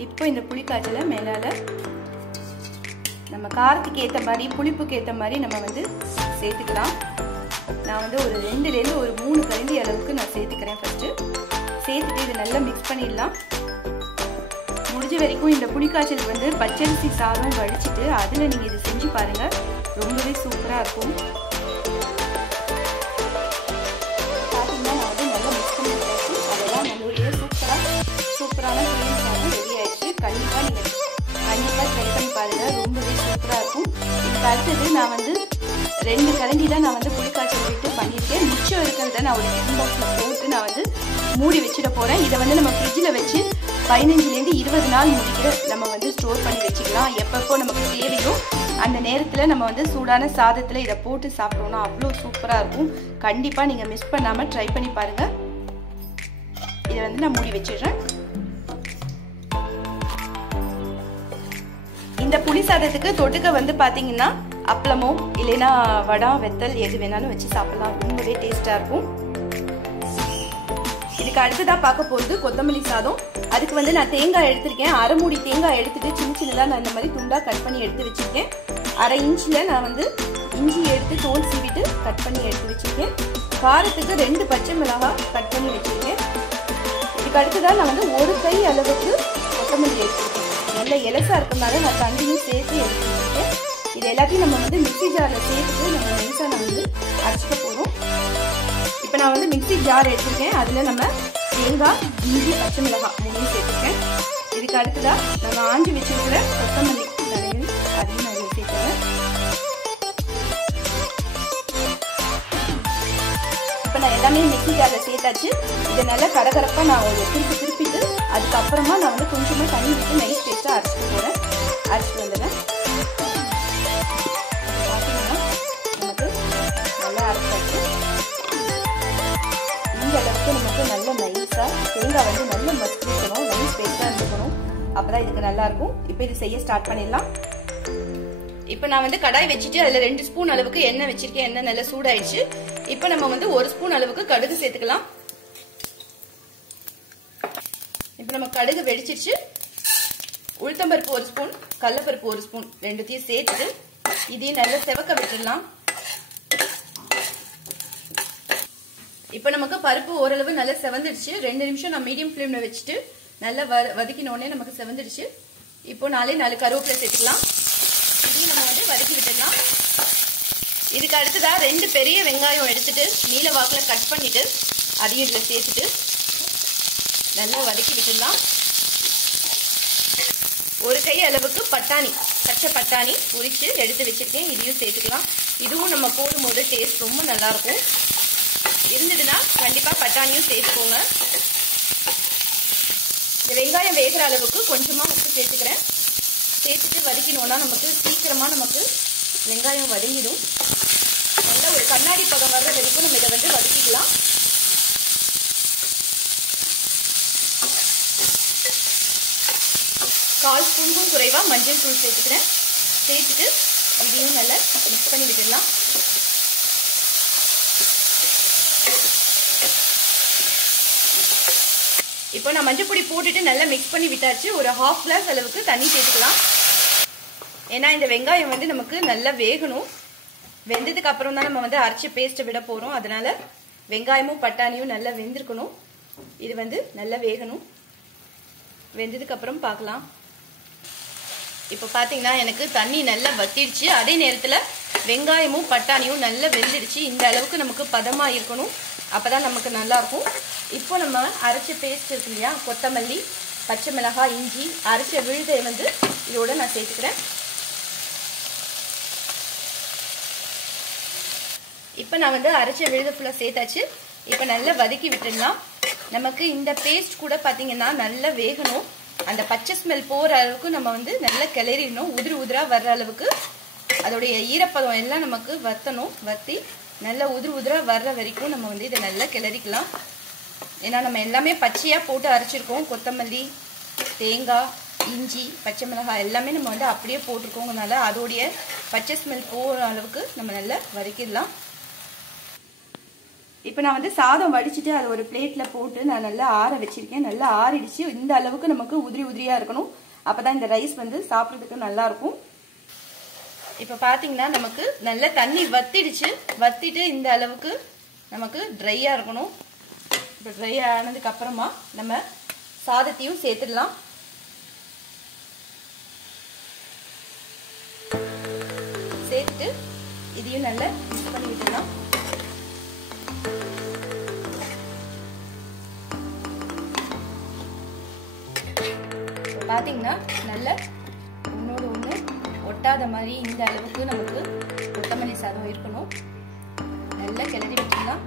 இப்போ இந்த புளிக்காய்ச்சலை மேலால நம்ம காரத்துக்கு ஏற்ற மாதிரி புளிப்புக்கு ஏற்ற மாதிரி நம்ம வந்து சேர்த்துக்கலாம். நான் வந்து ஒரு 2ல இருந்து ஒரு 3 கரண்டி அளவுக்கு நான் சேர்த்துக்கிறேன். ஃபர்ஸ்ட் சேர்த்துட்டு இது நல்லா மிக்ஸ் பண்ணிடலாம். முடிஞ்ச வரைக்கும் இந்த புளிக்காய்ச்சல் வந்து பச்சரிசி சாதம் வடிச்சிட்டு அதில் நீங்கள் இது செஞ்சு பாருங்கள். ரொம்பவே சூப்பராக இருக்கும். பார்த்தீங்கன்னா நான் வந்து நல்லா மிக்ஸ் பண்ணி வச்சாச்சு. அதெல்லாம் நம்மளுடைய சூப்பரான புளி சாதம் ரெடி ஆயிடுச்சு. கண்டிப்பாக நீங்கள் ட்ரை பண்ணி பாருங்கள். ரொம்பவே சூப்பராக இருக்கும். இதுக்கு அடுத்தது நான் வந்து 2 கரண்டி தான் நான் வந்து புளிக்காய்ச்சல் விட்டு பண்ணியிருக்கேன். மிச்சம் இருக்கிறத நான் ஒரு டிஃபன் பாக்ஸில் போட்டு நான் வந்து மூடி வச்சிட போகிறேன். இதை வந்து நம்ம ஃப்ரிட்ஜில் வச்சு 15லேருந்து 20 நாள் முடிக்க நம்ம வந்து ஸ்டோர் பண்ணி வச்சுக்கலாம். எப்பப்போ நமக்கு தேவையோ அந்த நேரத்தில் நம்ம வந்து சூடான சாதத்தில் இதை போட்டு சாப்பிட்டோம்னா அவ்வளோ சூப்பராக இருக்கும். கண்டிப்பாக நீங்கள் மிஸ் பண்ணாமல் ட்ரை பண்ணி பாருங்கள். இதை வந்து நான் மூடி வச்சிடுறேன். இந்த புளி சாதத்துக்கு தொட்டுக்க வந்து பார்த்தீங்கன்னா அப்பளமோ இல்லைன்னா வடா வெத்தல் எது வேணாலும் வச்சு சாப்பிடலாம். ரொம்பவே டேஸ்ட்டாக இருக்கும். இதுக்கு அடுத்ததாக பார்க்க போகிறது கொத்தமல்லி சாதம். அதுக்கு வந்து நான் தேங்காய் எடுத்திருக்கேன். அரை மூடி தேங்காய் எடுத்துட்டு சின்ன சின்னதாக நான் இந்த மாதிரி துண்டாக கட் பண்ணி எடுத்து வச்சுருக்கேன். அரை இன்ச்சில் நான் வந்து இஞ்சி எடுத்து தோல் சீவிட்டு கட் பண்ணி எடுத்து வச்சுருக்கேன். காரத்துக்கு 2 பச்சை மிளகாய் கட் பண்ணி வச்சுருக்கேன். இதுக்கு அடுத்ததாக நான் வந்து ஒரு கை அளவுக்கு கொத்தமல்லி எடுத்துருக்கேன். நல்ல இலசாக இருக்கிறதுனால நான் தண்ணியும் சேர்த்து எடுத்து வச்சுருக்கேன். இது எல்லாத்தையும் நம்ம வந்து மிக்சி ஜாரில் சேர்த்துட்டு நம்ம நைஸாக நான் வந்து அரைச்சிக்க போகிறோம். இப்போ நான் வந்து மிக்சி ஜார் எடுத்துருக்கேன். அதில் நம்ம தேங்காய், இஞ்சி, பச்சை மிளகாய் 3 சேர்த்துருக்கேன். இதுக்கு அடுத்ததாக நம்ம ஆஞ்சி வச்சுருக்கிற கொத்தமல்லி தழைகள் அதையும் நான் சேர்த்துக்கிறேன். இப்போ நான் எல்லாமே மிக்சி ஜாரில் சேர்த்தாச்சு. இதை நல்லா கரகரப்பாக நான் ஒரு திருப்பிட்டு அதுக்கப்புறமா நான் வந்து கொஞ்சமாக தண்ணி விட்டு நைஸ் பேஸ்ட்டாக அரைச்சிட்டு போகிறேன். அரைச்சிட்டு வந்துடுறேன். பார்த்தீங்கன்னா நமக்கு நல்லா அரைச்சாச்சு. இந்த அளவுக்கு நமக்கு நல்ல நைஸாக தேங்காய் வந்து நல்ல மசிக்கணும், நைஸ் பேஸ்ட்டாக இருக்கணும். அப்போ தான் இதுக்கு நல்லாயிருக்கும். இப்போ இது செய்ய ஸ்டார்ட் பண்ணிடலாம். இப்போ நான் வந்து கடாய் வச்சுட்டு அதில் 2 ஸ்பூன் அளவுக்கு எண்ணெய் வச்சிருக்கேன். எண்ணெய் நல்லா சூடாயிடுச்சு. இப்போ நம்ம வந்து 1 ஸ்பூன் அளவுக்கு கடுகு சேர்த்துக்கலாம். இப்போ நம்ம கடுகு வெடிச்சிருச்சு. உளுத்தம்பருப்பு 1 ஸ்பூன், கடலைப்பருப்பு 1 ஸ்பூன் ரெண்டுத்தையும் சேர்த்துட்டு இதையும் நல்லா செவக்க விட்டுடலாம். இப்போ நமக்கு பருப்பு ஓரளவு நல்லா செவந்துடுச்சு. 2 நிமிஷம் நான் மீடியம் ஃப்ளேமில் வச்சுட்டு நல்லா வதக்கினோடனே நமக்கு செவந்துடுச்சு. இப்போ 4 கருவேப்பிலை சேர்த்துக்கலாம். இதையும் நம்ம வந்து வதக்கி விட்டுடலாம். இதுக்கு அடுத்ததா 2 பெரிய வெங்காயம் எடுத்துட்டு நீல வாக்கில் கட் பண்ணிட்டு அதையும் இதில் சேர்த்துட்டு நல்லா வதக்கி விட்டுடலாம். ஒரு கை அளவுக்கு பட்டாணி, பச்சை பட்டாணி உரிச்சு எடுத்து வச்சிருக்கேன். இதையும் சேர்த்துக்கலாம். இதுவும் நம்ம போடும்போது டேஸ்ட் ரொம்ப நல்லா இருக்கும். இருந்ததுன்னா கண்டிப்பா பட்டாணியும் சேர்த்துக்கோங்க. இந்த வெங்காயம் வேகிற அளவுக்கு கொஞ்சமா உப்பு சேர்த்துக்கிறேன். சேர்த்துட்டு வதக்கினோம்னா நமக்கு சீக்கிரமா நமக்கு வெங்காயம் வதங்கிடும். நல்ல ஒரு கண்ணாடி பதம் வர்ற வரைக்கும் நம்ம இதை வந்து வதக்கிக்கலாம். கால் ஸ்பூனுக்கும் குறைவா மஞ்சள் தூள் சேர்த்துக்கிறேன். சேர்த்துட்டு இதையும் நல்லா மிக்ஸ் பண்ணி விட்டுடலாம். இப்போ நான் மஞ்சள் பொடி போட்டுட்டு நல்லா மிக்ஸ் பண்ணி விட்டாச்சு. ஒரு 1/2 கிளாஸ் அளவுக்கு தண்ணி சேர்த்துக்கலாம். ஏன்னா இந்த வெங்காயம் வந்து நமக்கு நல்லா வேகணும். வெந்ததுக்கு அப்புறம் தான் நம்ம வந்து அரைச்சி பேஸ்ட்டை விட போகிறோம். அதனால வெங்காயமும் பட்டாணியும் நல்லா வெந்திருக்கணும். இது வந்து நல்லா வேகணும். வெந்ததுக்கு அப்புறம் பார்க்கலாம். இப்போ பார்த்தீங்கன்னா எனக்கு தண்ணி நல்லா வத்திடுச்சு. அதே நேரத்தில் வெங்காயமும் பட்டாணியும் நல்லா வெந்துடுச்சு. இந்த அளவுக்கு நமக்கு பதமாக இருக்கணும். அப்போ தான் நமக்கு நல்லாயிருக்கும். இப்போ நம்ம அரைச்ச பேஸ்ட் இருக்கு இல்லையா, கொத்தமல்லி, பச்சை மிளகாய், இஞ்சி, அரைச்ச விழுதை வந்து இதோட நான் சேர்த்துக்கிறேன். இப்போ நான் வந்து அரைச்ச விழுதை ஃபுல்லாக சேர்த்தாச்சு. இப்போ நல்லா வதக்கி விட்டுடலாம். நமக்கு இந்த பேஸ்ட் கூட பார்த்தீங்கன்னா நல்லா வேகணும். அந்த பச்சை ஸ்மெல் போகிற அளவுக்கு நம்ம வந்து நல்லா கிளறிடணும். உதிராக வர்ற அளவுக்கு அதோடைய ஈரப்பதம் எல்லாம் நமக்கு வற்றணும். வற்றி நல்லா உதிராக வர்ற வரைக்கும் நம்ம வந்து இதை நல்லா கிளறிக்கலாம். ஏன்னா நம்ம எல்லாமே பச்சையாக போட்டு அரைச்சிருக்கோம். கொத்தமல்லி, தேங்காய், இஞ்சி, பச்சை மிளகாய் எல்லாமே நம்ம வந்து அப்படியே போட்டிருக்கோங்கனால அதோடைய பச்சை ஸ்மெல் போகிற அளவுக்கு நம்ம நல்லா வதக்கிடலாம். இப்போ நான் வந்து சாதம் வடிச்சிட்டு அதை ஒரு பிளேட்டில் போட்டு நான் நல்லா ஆற வச்சிருக்கேன். நல்லா ஆறிடுச்சு. இந்த அளவுக்கு நமக்கு உதிரியாக இருக்கணும். அப்போ தான் இந்த ரைஸ் வந்து சாப்பிட்றதுக்கு நல்லாயிருக்கும். இப்போ பார்த்தீங்கன்னா நமக்கு நல்ல தண்ணி வத்திடுச்சு. வத்திட்டு இந்த அளவுக்கு நமக்கு ட்ரையாக இருக்கணும். இப்போ ட்ரை ஆனதுக்கு அப்புறமா நம்ம சாதத்தையும் சேர்த்துடலாம். சேர்த்துட்டு இதையும் நல்லா மிக்ஸ் பண்ணி விட்டுடலாம். பார்த்தீங்கன்னா நல்ல ஒன்னோடு ஒன்று ஒட்டாத மாதிரி இந்த அளவுக்கு நமக்கு கொத்தமல்லி சாதம் இருக்கணும். நல்லா கிளறி விட்டுடலாம்.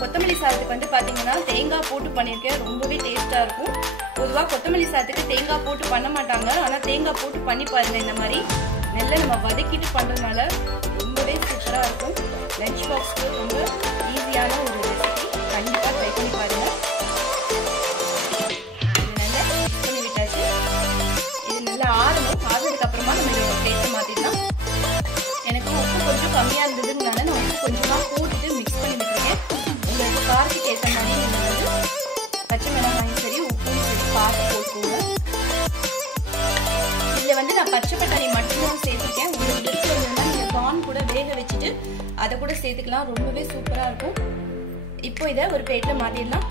கொத்தமல்லி சாதத்துக்கு வந்து பாத்தீங்கன்னா தேங்காய் போட்டு பண்ணிருக்கேன், ரொம்பவே டேஸ்டா இருக்கும். பொதுவா கொத்தமல்லி சாதத்துக்கு தேங்காய் போட்டு பண்ண மாட்டாங்க, ஆனா தேங்காய் போட்டு பண்ணி பாருங்க. இந்த மாதிரி நல்லா நம்ம வதக்கிட்டு பண்றதுனால ரொம்பவே சூப்பரா இருக்கும். லஞ்ச் பாக்ஸ்க்கு ரொம்ப ஈஸியான ஒரு ரெசிபி, கண்டிப்பா ட்ரை பண்ணி பாருங்க. நல்லா மிக்ஸ் பண்ணி விட்டாச்சு. இது நல்லா ஆறுனதுக்கு அப்புறமா நம்ம இதை பிளேட்ல மாத்திடலாம். எனக்கு உப்பு கொஞ்சம் கம்மியா இருந்ததுனால நான் உப்பு கொஞ்சமா போட்டுட்டு மிக்ஸ் பண்ணி விட்டுருக்கேன். உங்களுக்கு காரத்துக்கு ஏற்ற மாதிரி நீங்க வந்து பச்சை மிளகாயும் சரி உப்பும் சரி பார்த்து போட்டுக்கோங்க. இதுல வந்து நான் பச்சை பட்டாணி மட்டும் சேர்த்துருக்கேன். உங்களுக்கு இருக்கிறதுனா நீங்க கார்ன் கூட வேக வச்சுட்டு அதை கூட சேர்த்துக்கலாம், ரொம்பவே சூப்பரா இருக்கும். இப்போ இதை ஒரு பிளேட்ல மாத்திடலாம்.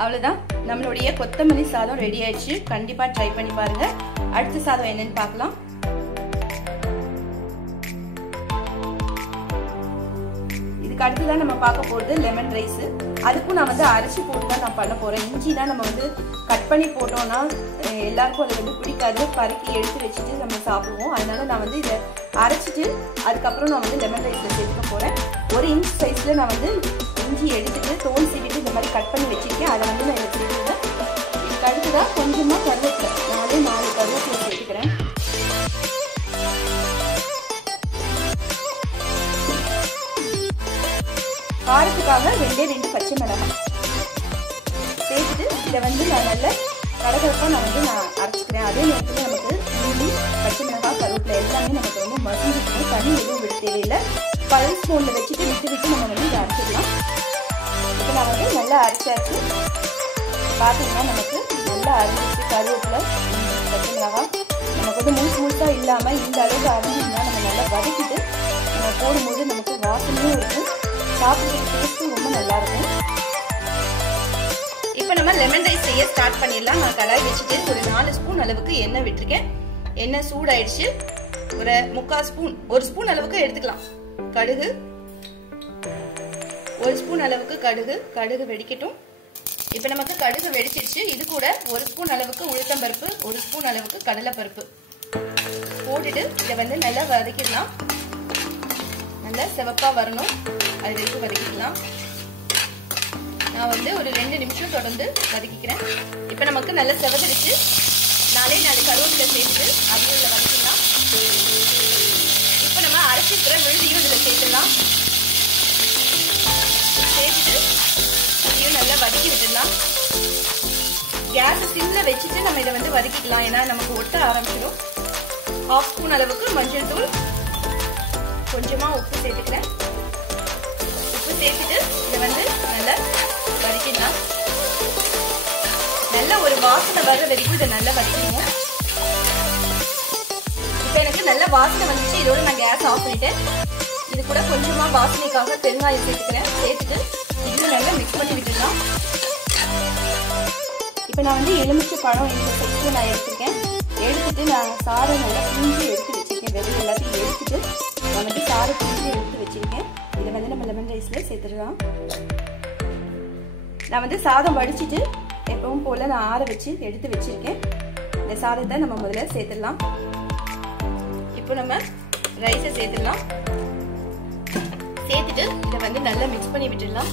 அவ்வளவுதான், நம்மளுடைய கொத்தமல்லி சாதம் ரெடி ஆயிடுச்சு. கண்டிப்பா ட்ரை பண்ணி பாருங்க. அடுத்த சாதம் என்னன்னு பார்க்கலாம். இதுக்கு அடுத்துதான் நம்ம பார்க்க போறது லெமன் ரைஸ். அதுக்கும் நான் வந்து அரைச்சி போட்டு தான் நான் பண்ண போறேன். இஞ்சி தான் நம்ம வந்து கட் பண்ணி போட்டோம்னா எல்லாருக்கும் அது வந்து பிடிக்காது, பறக்கி எடுத்து வச்சுட்டு நம்ம சாப்பிடுவோம். அதனால நான் வந்து இதை அரைச்சிட்டு அதுக்கப்புறம் நான் வந்து லெமன் ரைஸ்ல சேர்த்துக்க போறேன். 1 இன்ச் சைஸ்ல நான் வந்து இஞ்சி எடுத்துட்டு தோல் சீவிட்டு இந்த மாதிரி கட் பண்ணி வச்சிருக்கேன். அதை வந்து நான் இதை சேர்த்துக்கிறேன். இதுக்கு அடுத்துதான் கொஞ்சமா கருவேப்பிலை, 4 கருவேப்பிலை சேர்த்துக்கிறேன். காரத்துக்காக 2 பச்சை மிளகாய் சேர்த்துட்டு இதை வந்து நான் நல்ல கடகடப்பா நான் அரைச்சிக்கிறேன். அதே நேரத்தில் நமக்கு இஞ்சி பச்சை மிளகாய் கருவேப்பிலை எல்லாமே நமக்கு வந்து மசிஞ்சிக்கணும். தண்ணி எதுவும் விட தேவையில்லை. பல்ஸ் ஸ்பூன்ல வச்சுட்டு விட்டு நம்ம வந்து இதை அரைச்சிடலாம். இப்போ நான் வந்து நல்லா அரைச்சாச்சு. பார்த்தீங்கன்னா நமக்கு நல்லா அரைச்சி கருவேப்பிலை பச்சை மிளகாய் நமக்கு வந்து முழுசா இல்லாமல் இந்த அளவுக்கு அரைஞ்சிங்கன்னா நம்ம நல்லா வதக்கிட்டு நம்ம போடும்போது நமக்கு வாசனையும் இருக்கும், சாப்பிட்றதுக்கு டேஸ்ட்டும் ரொம்ப நல்லா இருக்கும். இப்போ நம்ம லெமன் ரைஸ் செய்ய ஸ்டார்ட் பண்ணிடலாம். நான் கடாய் வச்சுட்டு ஒரு 4 ஸ்பூன் அளவுக்கு எண்ணெய் விட்டுருக்கேன். எண்ணெய் சூடாயிடுச்சு. ஒரு 3/4 ஸ்பூன், 1 ஸ்பூன் அளவுக்கு எடுத்துக்கலாம் கடுகு. 1 ஸ்பூன் அளவுக்கு கடுகு வெடிக்கட்டும். இப்போ நமக்கு கடுகு வெடிச்சிருச்சு. இது கூட 1 ஸ்பூன் அளவுக்கு உளுத்தம்பருப்பு, 1 ஸ்பூன் அளவுக்கு கடலைப்பருப்பு போட்டுட்டு இதை வந்து நல்லா வதக்கிடலாம். நல்லா சிவப்பா வரணும், அது வரைக்கும் வதக்கிக்கலாம். நான் வந்து ஒரு 2 நிமிஷம் தொடர்ந்து வதக்கிக்கிறேன். இப்போ நமக்கு நல்லா செவந்துடுச்சு. 4 கருவேப்பிலை சேர்த்து அதையும் இதில் வதக்கிடலாம். இப்போ நம்ம அரைச்சிருக்கிற விழுதியும் இதில் சேர்த்துடலாம். சேர்த்துட்டு இதையும் நல்லா வதக்கி விட்டுடலாம். கேஸ் சிம்ல வச்சுட்டு நம்ம இதை வந்து வதக்கிக்கலாம், ஏன்னா நமக்கு ஒட்ட ஆரம்பிச்சிடும். 1/2 ஸ்பூன் அளவுக்கு மஞ்சள் தூள், கொஞ்சமா உப்பு சேர்த்துக்கிறேன். உப்பு சேர்த்துட்டு இதை வந்து நல்லா வதக்கிடலாம். நல்ல ஒரு வாசனை வர்ற வரைக்கும் இதை நல்லா வதக்கிடுவோம். இப்போ எனக்கு நல்ல வாசனை வந்துச்சு. இதோட நான் கேஸ் ஆஃப் பண்ணிட்டேன். இது கூட கொஞ்சமா வாசனைக்காக பெருங்காயம் சேர்த்துக்கிறேன். சேர்த்துட்டு இது நல்லா மிக்ஸ் பண்ணி விட்டுடலாம். இப்போ நான் வந்து எலுமிச்சை பழம் இந்த சைஸ்ல நான் எடுத்துருக்கேன். எடுத்துட்டு நான் சாரை நல்லா பிழிஞ்சு எடுத்து வச்சிருக்கேன். வெறும் எல்லாத்தையும் எடுத்துட்டு நான் வந்து சாரை பிழிஞ்சு எடுத்து வச்சிருக்கேன். இதை வந்து நம்ம லெமன் ரைஸ்ல சேர்த்துடலாம். நான் வந்து சாதம் வடிச்சிட்டு எப்பவும் போல நான் ஆற வச்சு எடுத்து வச்சிருக்கேன். இந்த சாதத்தை நம்ம முதல்ல சேர்த்துடலாம். இப்போ நம்ம ரைஸை சேர்த்துடலாம். சேர்த்துட்டு இதை வந்து நல்லா மிக்ஸ் பண்ணி விட்டுடலாம்.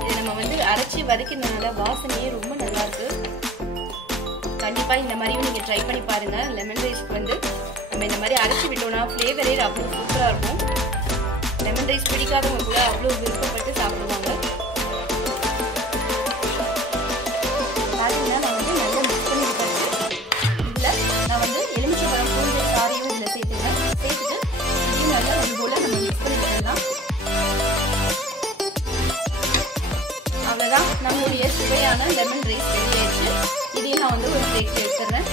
இதை நம்ம வந்து அரைச்சி வதக்கினால வாசனையே ரொம்ப நல்லா இருக்கு. கண்டிப்பா இந்த மாதிரியும் நீங்க ட்ரை பண்ணி பாருங்க. லெமன் ரைஸ்க்கு வந்து நம்ம இந்த மாதிரி அரைச்சி விட்டோம்னா ஃப்ளேவரே அவ்வளோ சூப்பரா இருக்கும். லெமன் ரைஸ் பிடிக்காதவங்க கூட அவ்வளோ விருப்பப்பட்டு சாப்பிடுவாங்க. பார்த்தீங்கன்னா நான் வந்து நல்லா மிக்ஸ் பண்ணி விட்டாச்சு. இதில் நான் வந்து எலுமிச்சை பழம் பூஞ்சை சாரையும் இதில் சேர்த்துக்கிறேன். சேர்த்துட்டு இதையும் நல்லா ஒரு போல நம்ம மிக்ஸ் பண்ணி விட்டுடலாம். அவ்வளோதான், நம்மளுடைய சுவையான லெமன் ரைஸ் ரெடி ஆயிடுச்சு. இதையும் நான் வந்து ஒரு பிளேட்ல எடுத்துடுறேன்.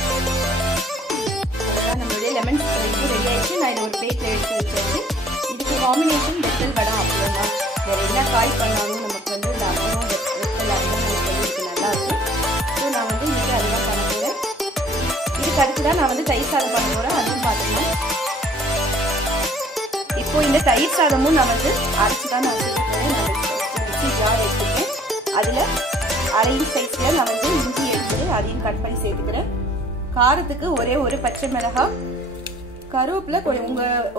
அவ்வளோதான், நம்மளுடைய லெமன் ரைஸ் ரெடி ஆயிடுச்சு. நான் இதை ஒரு பிளேட்ல எடுத்து வச்சாச்சு. இதுக்கு காம்பினேஷன் வெத்தல் வடை அவ்வளோதான். வேற என்ன காய் பண்ணாலும் நமக்கு வந்து இந்த அப்பளம் வெத்தல் அதுதான் நமக்கு வந்து இதுக்கு நல்லா இருக்கும். ஸோ நான் வந்து இன்னைக்கு அதுதான் பண்ண போகிறேன். இதுக்கு அடுத்துதான் நான் வந்து தயிர் சாதம் பண்ண போகிறேன். அதுவும் பார்த்துக்கலாம். இப்போ இந்த தயிர் சாதமும் நான் வந்து அரைச்சி தான் நான் சேர்த்துக்கிறேன். நான் மிக்ஸி ஜார் எடுத்துருக்கேன். அதில் 1/2 இன்ச் சைஸில் நான் வந்து இஞ்சி எடுத்து அதையும் கட் பண்ணி சேர்த்துக்கிறேன். காரத்துக்கு ஒரே ஒரு பச்சை மிளகாய், கருவேப்பிலை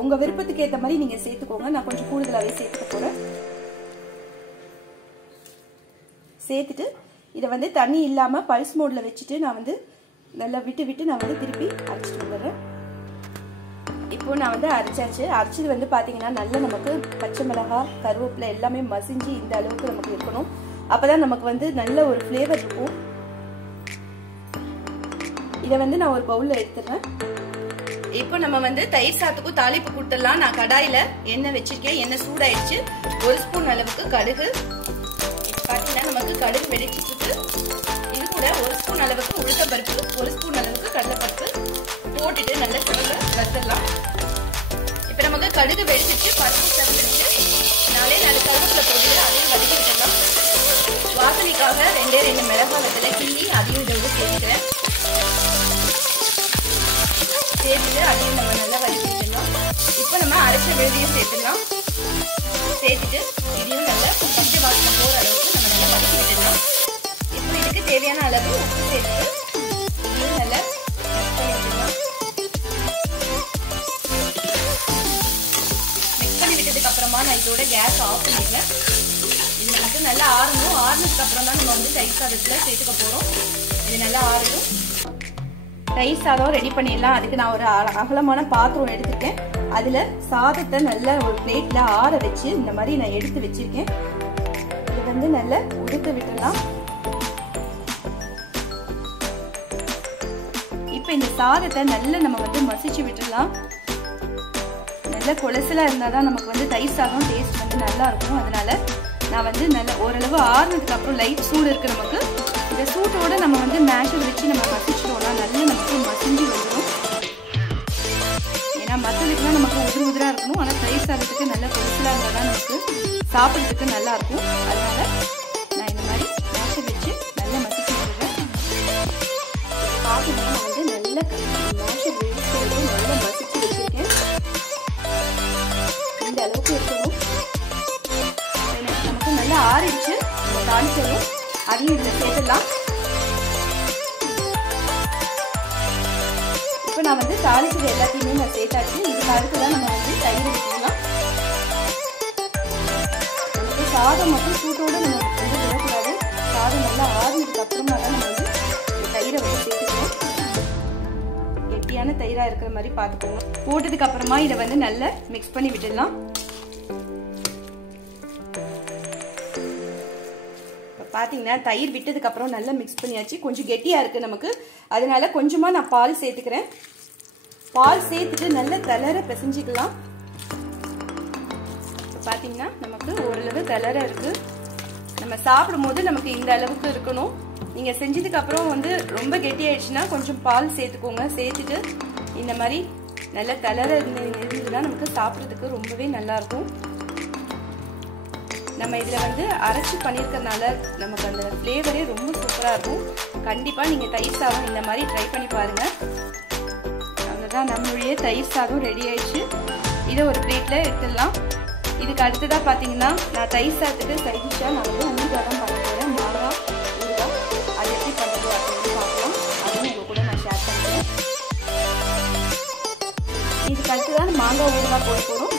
உங்க விருப்பத்துக்கு ஏற்ற மாதிரி நீங்க சேர்த்துக்கோங்க. நான் கொஞ்சம் கூடுதலாவே சேர்த்துக்க போறேன். சேர்த்துட்டு இதை வந்து தண்ணி இல்லாம பல்ஸ் மோட்ல வச்சுட்டு நான் வந்து நல்லா விட்டு நான் வந்து திருப்பி அரைச்சிட்டு வந்துடுறேன். இப்போ நான் வந்து அரைச்சாச்சு. அரைச்சது வந்து பாத்தீங்கன்னா நல்லா நமக்கு பச்சை மிளகாய் கருவேப்பிலை எல்லாமே மசிஞ்சு இந்த அளவுக்கு நமக்கு இருக்கணும். அப்பதான் நமக்கு வந்து நல்ல ஒரு ஃப்ளேவர் இருக்கும். இதை வந்து நான் ஒரு பவுல்ல எடுத்துறேன். இப்போ நம்ம வந்து தயிர் சாத்துக்கும் தாளிப்பு கொடுத்துடலாம். நான் கடாயில எண்ணெய் வச்சிருக்கேன். எண்ணெய் சூடாயிடுச்சு. 1 ஸ்பூன் அளவுக்கு கடுகு. பாத்தீங்கன்னா நமக்கு கடுகு வெடிச்சிட்டு இருக்கு. இது கூட 1 ஸ்பூன் அளவுக்கு உளுத்தம்பருப்பு, 1 ஸ்பூன் அளவுக்கு கடலைப்பருப்பு போட்டுட்டு நல்லா சிவக்க வறுத்துடலாம். இப்போ நமக்கு கடுகு வெடிச்சிட்டு பருப்பு செவந்துருச்சு. 4 கருவேப்பிலை போட்டு அதையும் வதக்கி விட்டுடலாம். வாசனைக்காக 2 மிளகாய் வத்தலை கிள்ளி அதையும் இதோட சேர்த்துக்கிறேன். சேர்த்துட்டு அதையும் நம்ம நல்லா வதக்கி விட்டுடலாம். இப்போ நம்ம அரைச்ச விழுதியும் சேர்த்துடலாம். சேர்த்துட்டு இதையும் நல்லா பச்சை வாசனை போற அளவுக்கு நம்ம நல்லா வதக்கி விட்டுடலாம். இப்போ இதுக்கு தேவையான அளவு உப்பு சேர்த்து இதையும் நல்லா மிக்ஸ் பண்ணி விட்டுடலாம். மிக்ஸ் பண்ணி விட்டதுக்கு அப்புறமா நான் இதோட கேஸ் ஆஃப் பண்ணிடுவேன். இது நமக்கு நல்லா ஆறணும். ஆறுனதுக்கு அப்புறம் தான் நம்ம வந்து தயிர் சாதத்துல சேர்த்துக்க போறோம். இது நல்லா ஆறணும். தயிர் சாதம் ரெடி பண்ணிடலாம். அதுக்கு நான் ஒரு அகலமான பாத்திரம் எடுத்துருக்கேன். அதுல சாதத்தை நல்லா ஒரு பிளேட்ல ஆற வச்சு இந்த மாதிரி நான் எடுத்து வச்சிருக்கேன். இது வந்து நல்லா உதுத்து விட்டுடலாம். இப்ப இந்த சாதத்தை நல்லா நம்ம வந்து மசிச்சு விட்டுடலாம். நல்ல கொலசலா இருந்தாதான் நமக்கு வந்து தயிர் சாதம் டேஸ்ட் வந்து நல்லா இருக்கும். அதனால நான் வந்து நல்ல ஓரளவு ஆறுனதுக்கு அப்புறம் லைட் சூடு இருக்கு நமக்கு. இந்த சூட்டோட நம்ம வந்து மேஷர் வச்சு நம்ம மசிச்சிட்டோம்னா நல்லா நமக்கு மசிஞ்சு வந்துடும். ஏன்னா மற்றதுக்குலாம் நமக்கு உதிரா இருக்கணும். ஆனால் தயிர் சாதத்துக்கு நல்ல கொலசலா இருந்தால் தான் நமக்கு சாப்பிட்றதுக்கு நல்லா இருக்கும். அதனால நான் இந்த மாதிரி மேஷர் வச்சு நல்லா மசிச்சு விட்டுறேன். பார்த்தீங்கன்னா நான் வந்து நல்ல மேஷர் வச்சு நல்லா மசிச்சு வச்சிருக்கேன். இந்த அளவுக்கு இருக்கணும். நமக்கு நல்லா ஆறிடுச்சு. நம்ம தாளிச்சதும் அதையும் இதில் சேர்த்துடலாம். இப்போ நான் வந்து தாளிச்சது எல்லாத்தையுமே நான் சேர்த்தாச்சு. இதுக்கு அடுத்துதான் நம்ம வந்து தயிர் விட்டுக்கலாம். நமக்கு சாதம் மட்டும் சூட்டோடு நம்ம வந்து விடக்கூடாது. சாதம் நல்லா ஆறினதுக்கு அப்புறமா தான் நம்ம வந்து தயிரை வந்து சேர்த்துக்கணும். கெட்டியான தயிரா இருக்கிற மாதிரி பார்த்துக்கோங்க. போட்டதுக்கு அப்புறமா இதை வந்து நல்லா மிக்ஸ் பண்ணி விட்டுடலாம். பாத்தீங்கன்னா தயிர் விட்டதுக்கு அப்புறம் நல்லா மிக்ஸ் பண்ணியாச்சு. கொஞ்சம் கெட்டியா இருக்கு நமக்கு. அதனால கொஞ்சமா நான் பால் சேர்த்துக்கிறேன். பால் சேர்த்துட்டு நல்லா தளர பிசைஞ்சிக்கலாம். பாத்தீங்கன்னா நமக்கு ஓரளவு தளர இருக்கு. நம்ம சாப்பிடும் போது நமக்கு இந்த அளவுக்கு இருக்கணும். நீங்க செஞ்சதுக்கு அப்புறம் வந்து ரொம்ப கெட்டி ஆயிடுச்சுன்னா கொஞ்சம் பால் சேர்த்துக்கோங்க. சேர்த்துட்டு இந்த மாதிரி நல்லா தளர இருந்ததுன்னா நமக்கு சாப்பிட்றதுக்கு ரொம்பவே நல்லா இருக்கும். நம்ம இதில் வந்து அரைச்சி பண்ணியிருக்கிறதுனால நமக்கு அந்த ஃப்ளேவரே ரொம்ப சூப்பராக இருக்கும். கண்டிப்பாக நீங்கள் தயிர் சாதம் இந்த மாதிரி ட்ரை பண்ணி பாருங்கள். அவ்வளோதான், நம்மளுடைய தயிர் சாதம் ரெடி ஆயிடுச்சு. இதை ஒரு பிளேட்டில் எடுத்துடலாம். இதுக்கு அடுத்ததாக பார்த்தீங்கன்னா நான் தயிர் சாதத்துக்கு சைடிஷாக நான் வந்து ஊறுகாய் தான் பண்ண போகிறேன். மாங்காய் ஊறுகாய். அது எப்படி பண்ணுறது அப்படின்னு பார்க்கலாம். அதுவும் உங்கள் கூட நான் ஷேர் பண்ணுறேன். இதுக்கு அடுத்ததான் மாங்காய் ஊறுகாய் போட போகிறோம்.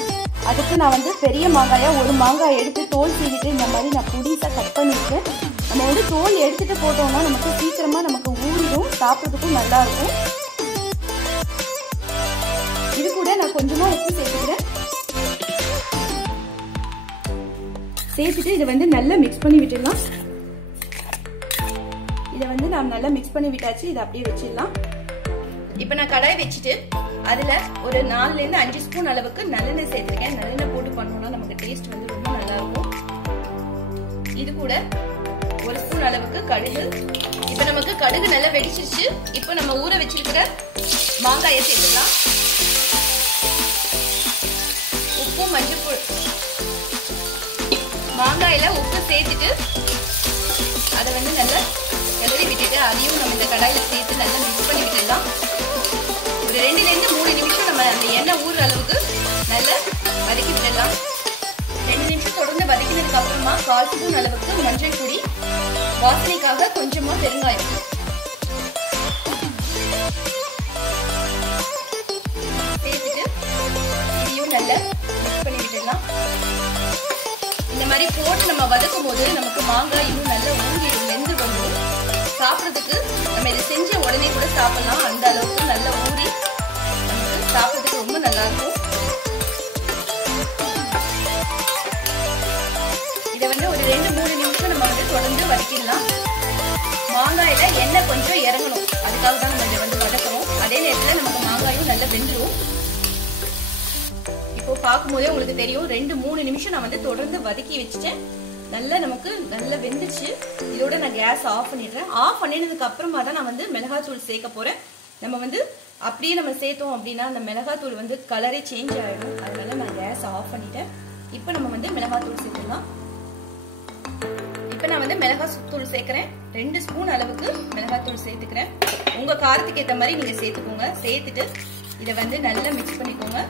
அதுக்கு நான் வந்து பெரிய மாங்காயா ஒரு மாங்காய் எடுத்து தோல் சீவிட்டு இந்த மாதிரி நான் புடிசா கட் பண்ணிருக்கேன். நம்ம வந்து தோல் எடுத்துட்டு போட்டோம்னா நமக்கு சீக்கிரமா நமக்கு ஊறிடும். சாப்பிட்றதுக்கும் நல்லா இருக்கும். இது கூட நான் கொஞ்சமா உப்பு சேர்த்துக்கிறேன். சேர்த்துட்டு இதை வந்து நல்லா மிக்ஸ் பண்ணி விட்டுடலாம். இதை வந்து நான் நல்லா மிக்ஸ் பண்ணி விட்டாச்சு. இதை அப்படியே வச்சிடலாம். இப்போ நான் கடாய் வச்சுட்டு அதுல ஒரு 4 ல இருந்து 5 ஸ்பூன் அளவுக்கு நல்லெண்ணெய் சேர்த்துருக்கேன். நல்லெண்ணெய் போட்டு பண்ணோம்னா நமக்கு டேஸ்ட் வந்து ரொம்ப நல்லா இருக்கும். இது கூட 1 ஸ்பூன் அளவுக்கு கடுகு. இப்போ நமக்கு கடுகு நல்லா வெடிச்சிருச்சு. இப்போ நம்ம ஊற வச்சிருக்கிற மாங்காயை சேர்த்துக்கலாம். உப்பு, மஞ்சள், மாங்காயில உப்பு சேர்த்துட்டு அதை வந்து நல்லா கிளறி விட்டுட்டு அதையும் நம்ம இந்த கடாயில சேர்த்து நல்லா மிக்ஸ் பண்ணி விட்டுடலாம். ஒரு 2 ல இருந்து 3 நிமிஷம் நம்ம அந்த எண்ணெய் ஊறுற அளவுக்கு நல்லா வதக்கி விட்டுடலாம். 2 நிமிஷம் தொடர்ந்து வதக்கினதுக்கு அப்புறமா 1/4 ஸ்பூன் அளவுக்கு மஞ்சள் பொடி, வாசனைக்காக கொஞ்சமா பெருங்காயம் சேர்த்து மாதிரி போட்டு நம்ம வதக்கும் போது நமக்கு மாங்காய் இன்னும் நல்லா ஊறி வெந்து வந்துடும். சாப்பிட்றதுக்கு நம்ம இதை செஞ்ச உடனே கூட சாப்பிடலாம். அந்த அளவுக்கு நல்லா ஊறி நமக்கு சாப்பிட்றதுக்கு ரொம்ப நல்லா இருக்கும். இதை வந்து ஒரு 2-3 நிமிஷம் நம்ம வந்து தொடர்ந்து வதக்கிடலாம். மாங்காயில எண்ணெய் கொஞ்சம் இறங்கணும், அதுக்காக தான் நம்ம இதை வந்து வதக்கணும். அதே நேரத்தில் நமக்கு மாங்காயும் நல்லா வெந்துடும். இப்போ பார்க்கும்போதே உங்களுக்கு தெரியும், 2-3 நிமிஷம் நான் வந்து தொடர்ந்து வதக்கி வச்சுட்டேன். நல்லா நமக்கு நல்லா வெந்துச்சு. இதோட நான் கேஸ் ஆஃப் பண்ணிடுறேன். ஆஃப் பண்ணினதுக்கு அப்புறமா தான் நான் வந்து மிளகாத்தூள் சேர்க்க போறேன். நம்ம வந்து அப்படியே நம்ம சேர்த்தோம் அப்படின்னா அந்த மிளகாத்தூள் வந்து கலரே சேஞ்ச் ஆயிடும். அதனால நான் கேஸ் ஆஃப் பண்ணிட்டேன். இப்போ நம்ம வந்து மிளகாத்தூள் சேர்த்துக்கலாம். இப்போ நான் வந்து மிளகாத்தூள் சேர்க்கிறேன். 2 ஸ்பூன் அளவுக்கு மிளகாத்தூள் சேர்த்துக்கிறேன். உங்க காரத்துக்கு ஏற்ற மாதிரி நீங்க சேர்த்துக்கோங்க. சேர்த்துட்டு இதை வந்து நல்லா மிக்ஸ் பண்ணிக்கோங்க.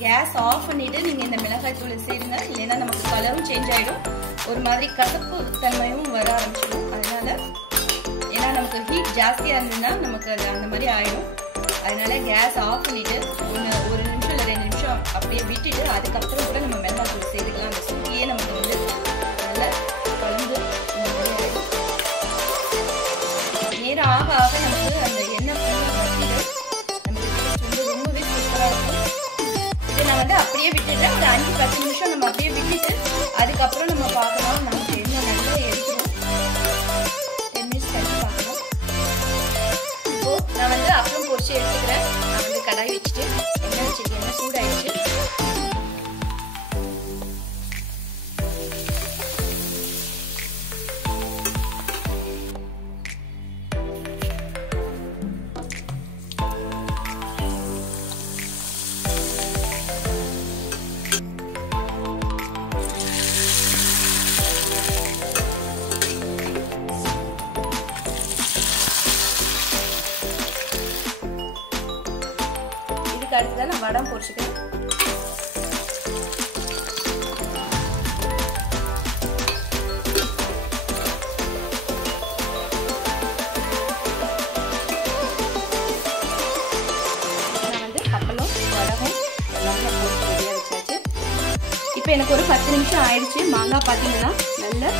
கேஸ் ஆஃப் பண்ணிட்டு நீங்க இந்த மிளகாய் தூளை சேருங்க. இல்லைன்னா நமக்கு கலரும் சேஞ்ச் ஆயிடும், ஒரு மாதிரி கசப்பு தன்மையும் வர ஆரம்பிச்சிடும். அதனால ஏன்னா நமக்கு ஹீட் ஜாஸ்தியா இருந்ததுன்னா நமக்கு அது அந்த மாதிரி ஆயிடும். அதனால கேஸ் ஆஃப் பண்ணிட்டு ஒரு நிமிஷம் இல்லை 2 நிமிஷம் அப்படியே விட்டுட்டு அதுக்கப்புறம் கூட நம்ம மிளகாய் தூள் சேர்த்துக்கலாம். அந்த சுக்கியே நமக்கு வந்து நல்லா கலந்து நேரம் ஆக ஆக நமக்கு அந்த எண்ணெய் ஃபுல்லாக வத்திட்டு நமக்கு டேஸ்ட் வந்து ரொம்பவே சூப்பராக இருக்கும். இதை நான் வந்து அப்படியே விட்டுட்டேன். ஒரு 5-10 நிமிஷம் நம்ம அப்படியே விட்டுட்டு அதுக்கப்புறம் நம்ம பார்க்கலாம். நமக்கு எண்ணெய் நல்லா எடுக்கணும். 10 மினிட்ஸ் கழிச்சு பார்க்கலாம். இப்போ நான் வந்து அப்புறம் பொரிச்சு எடுத்துக்கிறேன். நான் வந்து கடாய் வச்சுட்டு எண்ணெய் வச்சுட்டு எண்ணெய் சூடாயிடுச்சு. அடுத்துதான் நான் வடம் பொரிச்சுக்கிறேன். நான் வந்து அப்பளம் வடகம் எல்லாமே போட்டு ரெடியாக வச்சாச்சு. இப்போ எனக்கு ஒரு 10 நிமிஷம் ஆயிடுச்சு. மாங்காய் பார்த்தீங்கன்னா நல்லா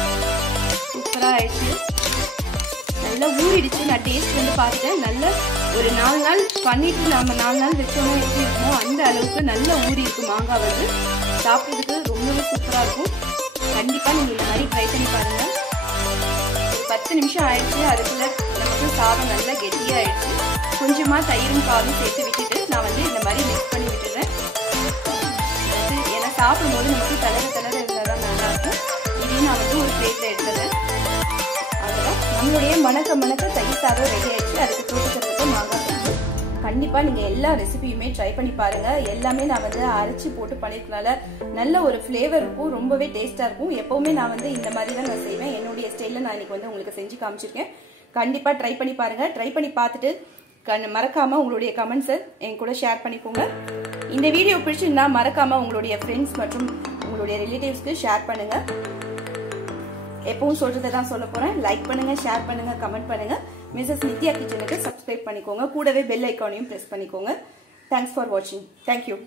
சூப்பராக ஆயிடுச்சு, நல்லா ஊறிடுச்சு. நான் டேஸ்ட் வந்து பார்த்துட்டேன். நல்லா ஒரு 4 நாள் பண்ணிட்டு நம்ம 4 நாள் வச்சோம்னா எப்படி இருக்குமோ அந்த அளவுக்கு நல்லா ஊறி இருக்கும். மாங்காய் வந்து சாப்பிட்றதுக்கு ரொம்பவே சூப்பராக இருக்கும். கண்டிப்பாக நீங்கள் இந்த மாதிரி ட்ரை பண்ணி பாருங்கள். ஒரு 10 நிமிஷம் ஆயிடுச்சு. அதுக்குள்ள நமக்கு சாதம் நல்லா கெட்டியாகிடுச்சு. கொஞ்சமாக தயிரும் பாலும் சேர்த்து விட்டுட்டு நான் வந்து இந்த மாதிரி மிக்ஸ் பண்ணி விட்டுடுறேன். ஏன்னா சாப்பிடும்போது நமக்கு கலர இருந்தால் தான் நல்லாயிருக்கும். இதையும் நான் வந்து ஒரு பிளேட்டில் எடுத்துடுறேன். அதெல்லாம் நம்மளுடைய மணக்க தயிர் சாதம் ரெடி ஆயிடுச்சு. அதுக்கு தொட்டுக்கிறதுக்கு மாங்காய் கொஞ்சம் கண்டிப்பாக நீங்கள் எல்லா ரெசிபியுமே ட்ரை பண்ணி பாருங்கள். எல்லாமே நான் வந்து அரைச்சி போட்டு பண்ணிருக்கனால நல்ல ஒரு ஃப்ளேவர் இருக்கும், ரொம்பவே டேஸ்ட்டாக இருக்கும். எப்போவுமே நான் வந்து இந்த மாதிரி தான் நான் செய்வேன். என்னுடைய ஸ்டைலில் நான் இன்னைக்கு வந்து உங்களுக்கு செஞ்சு காமிச்சிருக்கேன். கண்டிப்பாக ட்ரை பண்ணி பாருங்கள். ட்ரை பண்ணி பார்த்துட்டு மறக்காமல் உங்களுடைய கமெண்ட்ஸை என் கூட ஷேர் பண்ணிக்கோங்க. இந்த வீடியோ பிடிச்சிருந்தா மறக்காமல் உங்களுடைய ஃப்ரெண்ட்ஸ் மற்றும் உங்களுடைய ரிலேட்டிவ்ஸ்க்கு ஷேர் பண்ணுங்கள். எப்பவும் சொல்றதை தான் சொல்ல போறேன். லைக் பண்ணுங்க, ஷேர் பண்ணுங்க, கமெண்ட் பண்ணுங்க. மிஸ்ஸஸ் நித்யா கிச்சனுக்கு சப்ஸ்கிரைப் பண்ணிக்கோங்க. கூடவே பெல் ஐக்கானையும் பிரஸ் பண்ணிக்கோங்க. தேங்க்ஸ் ஃபார் வாட்சிங். தேங்க்யூ.